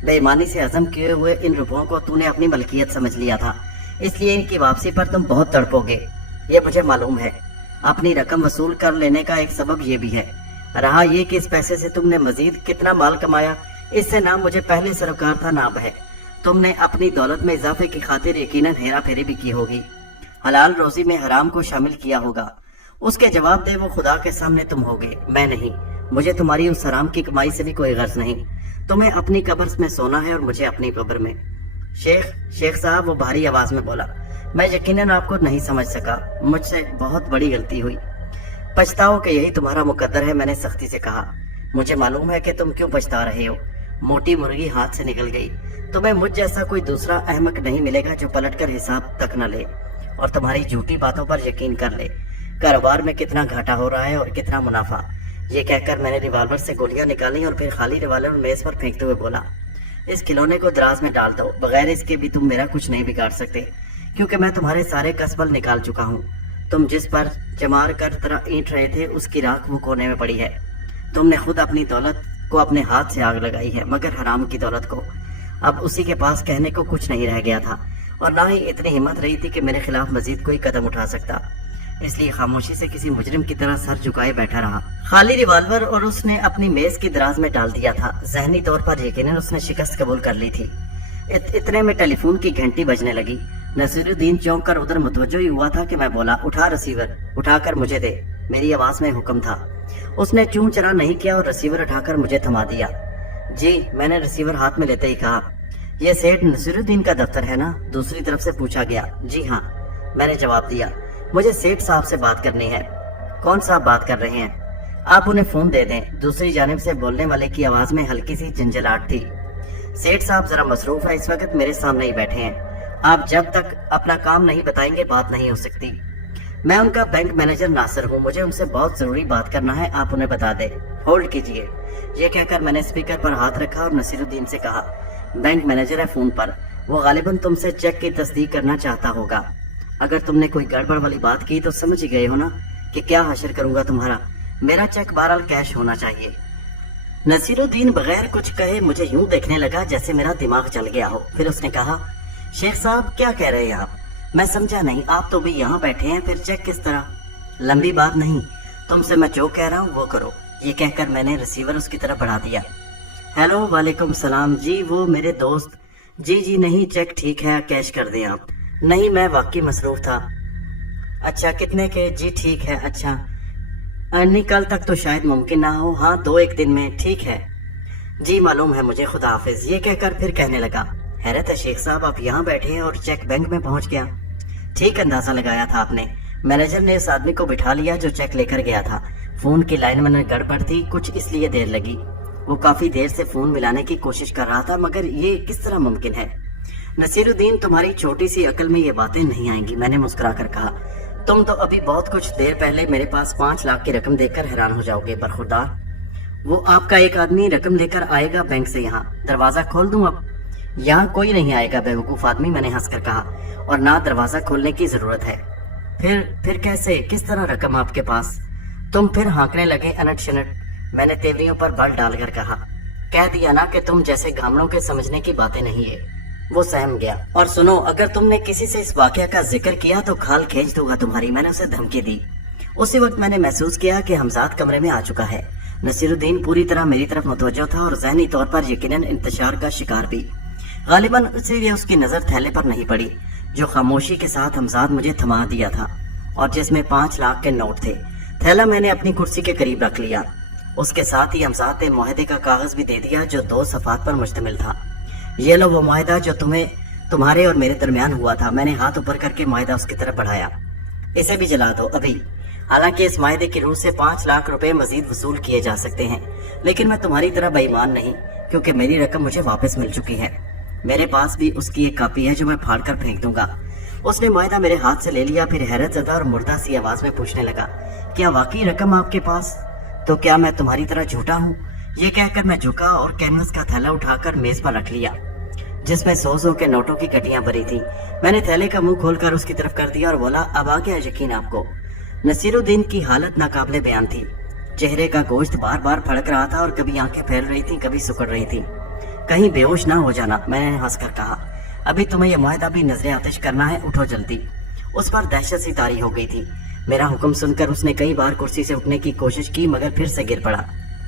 बेईमानी से हजम किए हुए इन रुपयों को तूने अपनी मलकियत समझ लिया था, इसलिए इनकी वापसी पर तुम बहुत तड़पोगे, ये मुझे मालूम है। अपनी रकम वसूल कर लेने का एक सबब ये भी है। रहा ये कि इस पैसे से तुमने मजीद कितना माल कमाया, इससे ना मुझे पहले सरोकार था ना अब है। तुमने अपनी दौलत में इजाफे की खातिर यकीनन हेरा फेरी भी की होगी, हलाल रोजी में हराम को शामिल किया होगा। उसके जवाब दे वो खुदा के सामने तुम होगे, मैं नहीं। मुझे तुम्हारी उस हराम की कमाई से भी कोई गर्ज नहीं। तुम्हें अपनी कब्र में सोना है और मुझे अपनी कब्र में। शेख साहब, वो भारी आवाज में बोला, मैं यकीनन आपको नहीं समझ सका, मुझसे बहुत बड़ी गलती हुई। पछताओ कि यही तुम्हारा मुकद्दर है, मैंने सख्ती से कहा। मुझे मालूम है कि तुम क्यों पछता रहे हो। मोटी मुर्गी हाथ से निकल गई। तुम्हें मुझ जैसा कोई दूसरा अहमक नहीं मिलेगा जो पलटकर हिसाब तक न ले और तुम्हारी झूठी बातों पर यकीन कर ले। कारोबार में कितना घाटा हो रहा है और कितना मुनाफा। ये कहकर मैंने रिवाल्वर से गोलियां निकाली और फिर खाली रिवाल्वर मेज पर फेंकते हुए बोला, इस खिलौने को दराज में डाल दो, बगैर इसके भी तुम मेरा कुछ नहीं बिगाड़ सकते, क्योंकि मैं तुम्हारे सारे कसबल निकाल चुका हूँ। तुम जिस पर जमार कर तरह ईंट रहे थे उसकी राख वो कोने में पड़ी है। तुमने खुद अपनी दौलत को अपने हाथ से आग लगाई है, मगर हराम की दौलत को। अब उसी के पास कहने को कुछ नहीं रह गया था और ना ही इतनी हिम्मत रही थी कि मेरे खिलाफ मजीद कोई कदम उठा सकता। इसलिए खामोशी से किसी मुजरिम की तरह सर झुकाए बैठा रहा। खाली रिवाल्वर और उसने अपनी मेज की दराज में डाल दिया था। जहनी तौर पर यकीनन उसने शिकस्त कबूल कर ली थी। इतने में टेलीफोन की घंटी बजने लगी। नसीरुद्दीन चौंक कर उधर मुतवज्जो ही हुआ था कि मैं बोला, उठा रिसीवर, उठाकर मुझे दे। मेरी आवाज में हुक्म था। उसने चूं चरा नहीं किया और रिसीवर उठाकर मुझे थमा दिया। जी, मैंने रिसीवर हाथ में लेते ही कहा। यह सेठ नसीरुद्दीन का दफ्तर है ना? दूसरी तरफ से पूछा गया। जी हाँ, मैंने जवाब दिया। मुझे सेठ साहब से बात करनी है। कौन साहब बात कर रहे हैं? आप उन्हें फोन दे दें। दूसरी जानिब से बोलने वाले की आवाज में हल्की सी झंझलाहट थी। सेठ साहब जरा मसरूफ है, इस वक्त मेरे सामने ही बैठे हैं। आप जब तक अपना काम नहीं बताएंगे बात नहीं हो सकती। मैं उनका बैंक मैनेजर नासिर हूँ, मुझे उनसे बहुत जरूरी बात करना है, आप उन्हें बता दें। होल्ड कीजिए। ये कहकर मैंने स्पीकर पर हाथ रखा और नसीरुद्दीन से कहा, बैंक मैनेजर है फोन पर, वो गालिबन तुमसे चेक की तस्दीक करना चाहता होगा। अगर तुमने कोई गड़बड़ वाली बात की तो समझ ही गए हो ना कि क्या हशर करूंगा तुम्हारा। मेरा चेक बहरहाल कैश होना चाहिए। नसीरुद्दीन बगैर कुछ कहे मुझे यूं देखने लगा जैसे मेरा दिमाग चल गया हो। फिर उसने कहा, शेख साहब क्या कह रहे हैं आप? मैं समझा नहीं। आप तो भी यहाँ बैठे हैं, फिर चेक किस तरह? लंबी बात नहीं, तुमसे मैं जो कह रहा हूँ वो करो। ये कहकर मैंने रिसीवर उसकी तरफ बढ़ा दिया। हेलो, वालेकुम सलाम। जी वो मेरे दोस्त। जी नहीं, चेक ठीक है, कैश कर दें आप। नहीं, मैं वाकई मसरूफ था। अच्छा, कितने के? जी ठीक है। अच्छा, नहीं कल तक तो शायद मुमकिन ना हो। हाँ, 2-1 दिन में। ठीक है जी, मालूम है मुझे, खुदा हाफिज। ये कहकर फिर कहने लगा, हैरत है शेख साहब, आप यहाँ बैठे हैं और चेक बैंक में पहुंच गया। ठीक अंदाजा लगाया था आपने। मैनेजर ने इस आदमी को बिठा लिया जो चेक लेकर गया था। फोन की लाइन में गड़बड़ थी, कुछ इसलिए देर लगी। वो काफी देर से फोन मिलाने की कोशिश कर रहा था, मगर ये किस तरह मुमकिन है? नसीरुद्दीन, तुम्हारी छोटी सी अकल में ये बातें नहीं आएंगी, मैंने मुस्कुरा कर कहा। तुम तो अभी बहुत कुछ देर पहले मेरे पास 5 लाख की रकम देखकर हैरान हो जाओगे। बरखुरदार, वो आपका एक आदमी रकम लेकर आएगा बैंक से। यहाँ दरवाजा खोल दूं? अब यहाँ कोई नहीं आएगा बेवकूफ आदमी, मैंने हंसकर कहा, और ना दरवाजा खोलने की जरूरत है। फिर कैसे, किस तरह रकम आपके पास? तुम फिर हाँकने लगे अनट शनट। मैंने तेवरियों पर बल डालकर कहा, कह दिया ना कि तुम जैसे गामड़ों के समझने की बातें नहीं है। वो सहम गया। और सुनो, अगर तुमने किसी से इस वाकया का जिक्र किया तो खाल खींच दूंगा तुम्हारी, मैंने उसे धमकी दी। उसी वक्त मैंने महसूस किया कि हमजाद कमरे में आ चुका है। नसीरुद्दीन पूरी तरह मेरी तरफ मुतवज्जो था और ज़हनी तौर पर यकीनन इंतशार का शिकार भी। गालिबन इसीलिए उसकी नजर थैले पर नहीं पड़ी जो खामोशी के साथ हमजाद मुझे थमा दिया था और जिसमें 5 लाख के नोट थे। थैला मैंने अपनी कुर्सी के करीब रख लिया। उसके साथ ही हमजाद ने मुआहदे का कागज भी दे दिया जो 2 सफ़ात पर मुश्तमिल था। ये लो वो मुआहदा जो तुम्हारे और मेरे दरमियान हुआ था। मैंने हाथ ऊपर करके मुआहदा उसकी तरफ बढ़ाया। इसे भी जला दो अभी। हालांकि इस मुआहदे की रूह से 5 लाख रुपए मजीद वसूल किए जा सकते हैं, लेकिन मैं तुम्हारी तरह बेईमान नहीं, क्योंकि मेरी रकम मुझे वापस मिल चुकी है। मेरे पास भी उसकी एक कॉपी है जो मैं फाड़ कर फेंक दूंगा। उसने मुआहदा मेरे हाथ से ले लिया, फिर हैरत ज़दा और मुर्दा सी आवाज में पूछने लगा, क्या वाकई रकम आपके पास? तो क्या मैं तुम्हारी तरह झूठा हूँ? ये कहकर मैं झुका और कैनवस का थैला उठाकर मेज पर रख लिया जिसमें 100 के नोटों की कटियां भरी थी। मैंने थैले का मुंह खोलकर उसकी तरफ कर दिया और बोला, अब आ गया यकीन आपको? नसीरुद्दीन की हालत नाकाबिले बयान थी। चेहरे का गोश्त बार बार फड़क रहा था और कभी आंखें फैल रही थी, कभी सुकड़ रही थी। कहीं बेहोश ना हो जाना, मैंने हंसकर कहा। अभी तुम्हें यह मुआहदा भी नजरे आतिश करना है, उठो जल्दी। उस पर दहशत सी तारी हो गई थी। मेरा हुक्म सुनकर उसने कई बार कुर्सी से उठने की कोशिश की, मगर फिर से गिर पड़ा।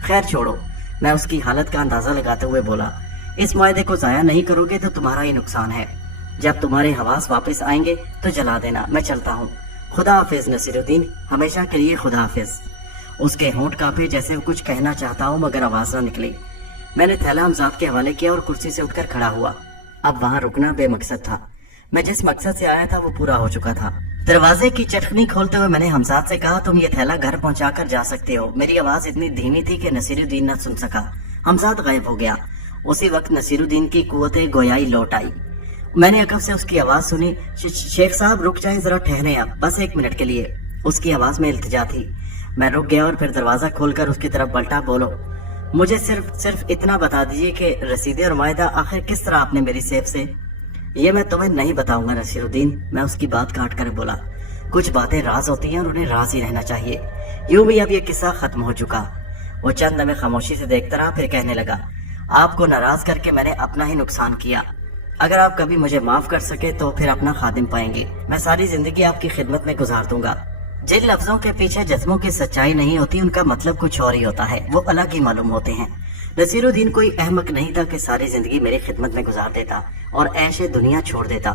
खैर छोड़ो, मैं उसकी हालत का अंदाजा लगाते हुए बोला, इस मुआहदे को जाया नहीं करोगे तो तुम्हारा ही नुकसान है। जब तुम्हारे हवास वापस आएंगे तो जला देना। मैं चलता हूँ। खुदा हाफिज नसीरुद्दीन, हमेशा के लिए खुदा हाफिज। उसके होंठ कांपे जैसे वो कुछ कहना चाहता हूँ, मगर आवाज न निकली। मैंने थैला हमजाद के हवाले किया और कुर्सी से उठकर खड़ा हुआ। अब वहाँ रुकना बेमकसद था। मैं जिस मकसद से आया था वो पूरा हो चुका था। दरवाजे की चटखनी खोलते हुए मैंने हमजाद से कहा, तुम ये थैला घर पहुंचा कर जा सकते हो। मेरी आवाज इतनी धीमी थी कि नसीरुद्दीन न सुन सका। हमजाद गायब हो गया। उसी वक्त नसीरुद्दीन की कुव्वते गोयाई लौट आई। मैंने अकब से उसकी आवाज सुनी, शेख साहब रुक जाए, जरा ठहरे आप, बस 1 मिनट के लिए। उसकी आवाज में इल्तिजा थी। मैं रुक गया और फिर दरवाजा खोलकर उसकी तरफ पलटा। बोलो, मुझे सिर्फ इतना बता दीजिए कि रसीदे और मुआहदा आखिर किस तरह आपने मेरी सेफ से? ये मैं तुम्हें नहीं बताऊंगा नसीरुद्दीन, मैं उसकी बात काट कर बोला। कुछ बातें राज होती हैं और उन्हें राज ही रहना चाहिए। यूं भी अब ये किस्सा खत्म हो चुका। वो चंद हमें खामोशी से देखता रहा, फिर कहने लगा, आपको नाराज करके मैंने अपना ही नुकसान किया। अगर आप कभी मुझे माफ कर सके तो फिर अपना खादिम पाएंगे। मैं सारी जिंदगी आपकी खिदमत में गुजार दूंगा। जिन लफ्जों के पीछे जिस्मों की सच्चाई नहीं होती, उनका मतलब कुछ और ही होता है, वो अलग ही मालूम होते हैं। नसीरुद्दीन कोई अहमक नहीं था कि सारी जिंदगी मेरी खिदमत में गुजार देता और ऐशे दुनिया छोड़ देता।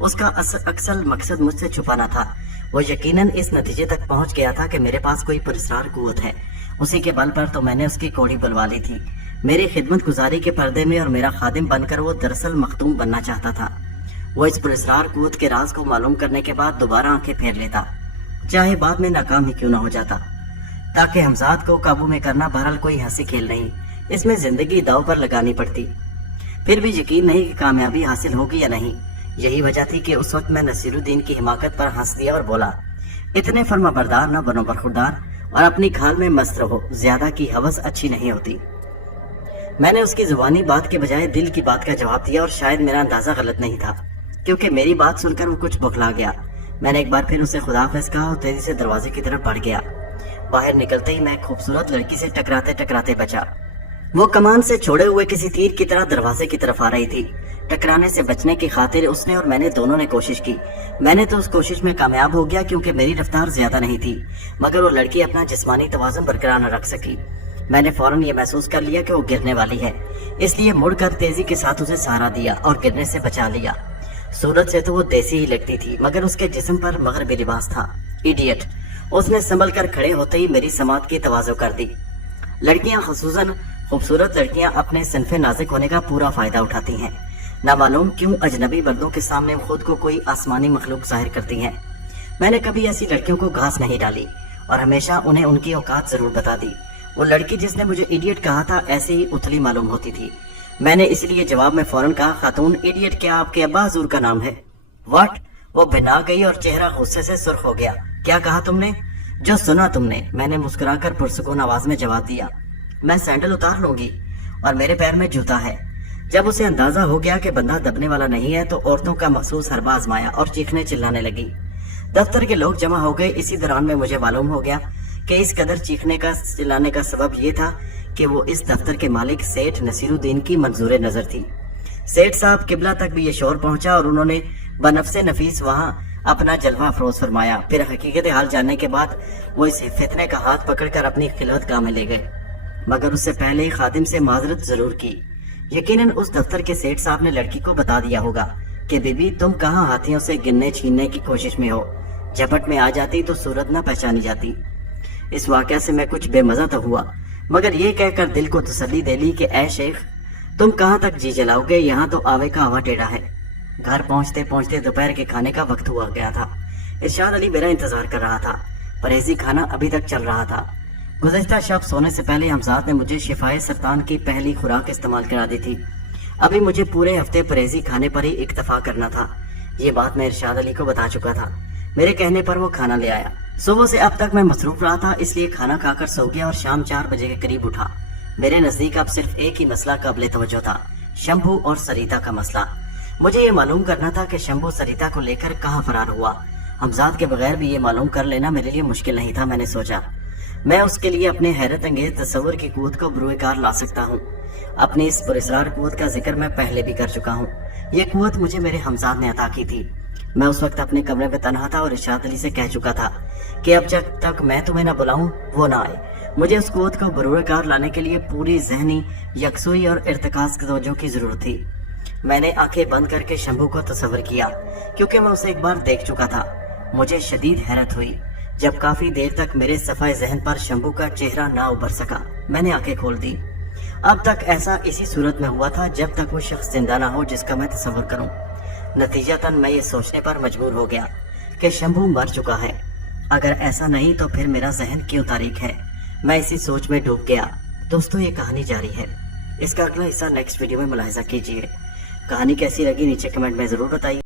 उसका अक्सर मकसद मुझसे छुपाना था। वो यकीनन इस नतीजे तक पहुंच गया था कि मेरे पास कोई पुरस्कार कुव्वत है। उसी के बल पर तो मैंने उसकी कोड़ी बुलवा ली थी। मेरी खिदमत गुजारी के पर्दे में और मेरा खादिम बनकर वो दरअसल मखदूम बनना चाहता था। वो इस पुरस्कार कुव्वत के राज को मालूम करने के बाद दोबारा आंखें फेर लेता, चाहे बाद में नाकाम ही क्यों ना हो जाता, ताकि हमजाद को काबू में करना बहरहाल कोई हंसी खेल नहीं, इसमें जिंदगी दांव पर लगानी पड़ती। फिर भी यकीन नहीं कि कामयाबी हासिल होगी या नहीं। यही वजह थी कि उस वक्त मैं नसीरुद्दीन की हिमाकत पर हंस दिया और बोला, इतने फर्माबरदार न बनो बरखुरदार, और अपनी खाल में मस्त रहो, ज्यादा की हवस अच्छी नहीं होती। मैंने उसकी जुबानी बात के बजाय दिल की बात का जवाब दिया और शायद मेरा अंदाजा गलत नहीं था, क्योंकि मेरी बात सुनकर वो कुछ बौखला गया। मैंने एक बार फिर उसे खुदा हाफिज कहा और तेजी से दरवाजे की तरफ बढ़ गया। बाहर निकलते ही मैं खूबसूरत लड़की से टकराते टकराते बचा। वो कमान से छोड़े हुए किसी तीर की तरह दरवाजे की तरफ आ रही थी। टकराने से बचने की खातिर उसने और मैंने दोनों ने कोशिश की। मैंने तो उस कोशिश में कामयाब हो गया क्योंकि मेरी रफ्तार ज्यादा नहीं थी, मगर वो लड़की अपना जिस्मानी तवाज़ुन बरकरार न रख सकी। मैंने फौरन ये महसूस कर लिया कि वो गिरने वाली है, इसलिए मुड़कर तेजी के साथ उसे सहारा दिया और गिरने से बचा लिया। सूरत से तो वो देसी ही लगती थी, मगर उसके जिस्म पर मगरबी लिबास था। इडियट! उसने संभल कर खड़े होते ही मेरी समात की तवाज़ो कर दी। लड़कियां, खुसूसन खूबसूरत लड़कियां, अपने सिनफे नाजुक होने का पूरा फायदा उठाती हैं। ना मालूम क्यों अजनबी मर्दों के सामने खुद को कोई आसमानी मखलूक जाहिर करती हैं। मैंने कभी ऐसी लड़कियों को घास नहीं डाली और हमेशा उन्हें उनकी औकात जरूर बता दी। वो लड़की जिसने मुझे इडियट कहा था ऐसे ही उथली मालूम होती थी। मैंने इसलिए जवाब में फौरन कहा, खातून, इडियट क्या आपके अब्बा हुजूर का नाम है? व्हाट? वो भिना गई और चेहरा गुस्से से सुर्ख हो गया। क्या कहा तुमने? जो सुना तुमने, मैंने मुस्कुराकर पुरसुकून आवाज में जवाब दिया। मैं सैंडल उतार लूंगी और मेरे पैर में जूता है। जब उसे अंदाजा हो गया कि बंदा दबने वाला नहीं है तो औरतों का मखसूस हरबा आजमाया और चीखने चिल्लाने लगी। दफ्तर के लोग जमा हो गए। इसी दौरान में मुझे मालूम हो गया कि इस कदर चीखने का चिल्लाने का सबब ये था कि वो इस दफ्तर के मालिक सेठ नसीरुद्दीन की मंजूर नजर थी। सेठ साहब किबला तक भी ये शोर पहुंचा और उन्होंने बनफ्से नफीस वहां अपना जलवा अफरोज फरमाया। फिर हकीकत हाल जानने के बाद वो इस फितने का हाथ पकड़कर अपनी खिलवतगाह में ले गए, मगर उससे पहले ही खादिम से माजरत जरूर की। यकीनन उस दफ्तर के सेठ साहब ने लड़की को बता दिया होगा कि बीबी तुम कहाँ हाथियों से गिनने छीनने की कोशिश में हो, झपट में आ जाती तो सूरत न पहचानी जाती। इस वाकया से मैं कुछ बेमजा तो हुआ, मगर ये कहकर दिल को तसल्ली दे ली कि ऐ शेख तुम कहाँ तक जी जलाओगे, यहाँ तो आवे का हवा टेढ़ा है। घर पहुंचते पहुंचते दोपहर के खाने का वक्त हुआ गया था। इरशाद अली मेरा इंतजार कर रहा था। परहेजी खाना अभी तक चल रहा था। गुज़श्ता शब सोने से पहले हमजाद ने मुझे शिफाए सरतान की पहली खुराक इस्तेमाल करा दी थी। अभी मुझे पूरे हफ्ते परहेजी खाने पर ही इक्तफा करना था। ये बात मैं इरशाद अली को बता चुका था। मेरे कहने पर वो खाना ले आया। सुबह से अब तक मैं मसरूफ रहा था, इसलिए खाना खाकर सो गया और शाम 4 बजे के करीब उठा। मेरे नजदीक अब सिर्फ एक ही मसला काबिल तवज्जो था, शंभू और सरिता का मसला। मुझे ये मालूम करना था कि शंभू सरिता को लेकर कहाँ फरार हुआ। हमजाद के बगैर भी ये मालूम कर लेना मेरे लिए मुश्किल नहीं था। मैंने सोचा मैं उसके लिए अपने हैरत अंगेज तस्वर की कुव्वत को बुरुएकार ला सकता हूँ। अपनी इस पुरस्कार कुव्वत का जिक्र मैं पहले भी कर चुका हूँ। ये कुव्वत मुझे मेरे हमजाद ने अता की थी। मैं उस वक्त अपने कमरे में तन्हा था और इरशाद अली से कह चुका था कि अब जब तक मैं तुम्हें न बुलाऊं वो ना आए। मुझे उस कुव्वत को बुरुएकार लाने के लिए पूरी जहनी यकसुई और इर्तिकाज की तवज्जो की जरूरत थी। मैंने आंखें बंद करके शंभू को तस्वर किया, क्योंकि मैं उसे एक बार देख चुका था। मुझे शदीद हैरत हुई जब काफी देर तक मेरे सफाए जहन पर शंभू का चेहरा ना उभर सका। मैंने आंखें खोल दी। अब तक ऐसा इसी सूरत में हुआ था जब तक वो शख्स जिंदा ना हो जिसका मैं तस्वर करूं। नतीजतन मैं ये सोचने पर मजबूर हो गया कि शंभू मर चुका है। अगर ऐसा नहीं तो फिर मेरा जहन क्यों तारीख है। मैं इसी सोच में डूब गया। दोस्तों ये कहानी जारी है। इसका अगला हिस्सा नेक्स्ट वीडियो में मुलाहिजा कीजिए। कहानी कैसी लगी नीचे कमेंट में जरूर बताइए।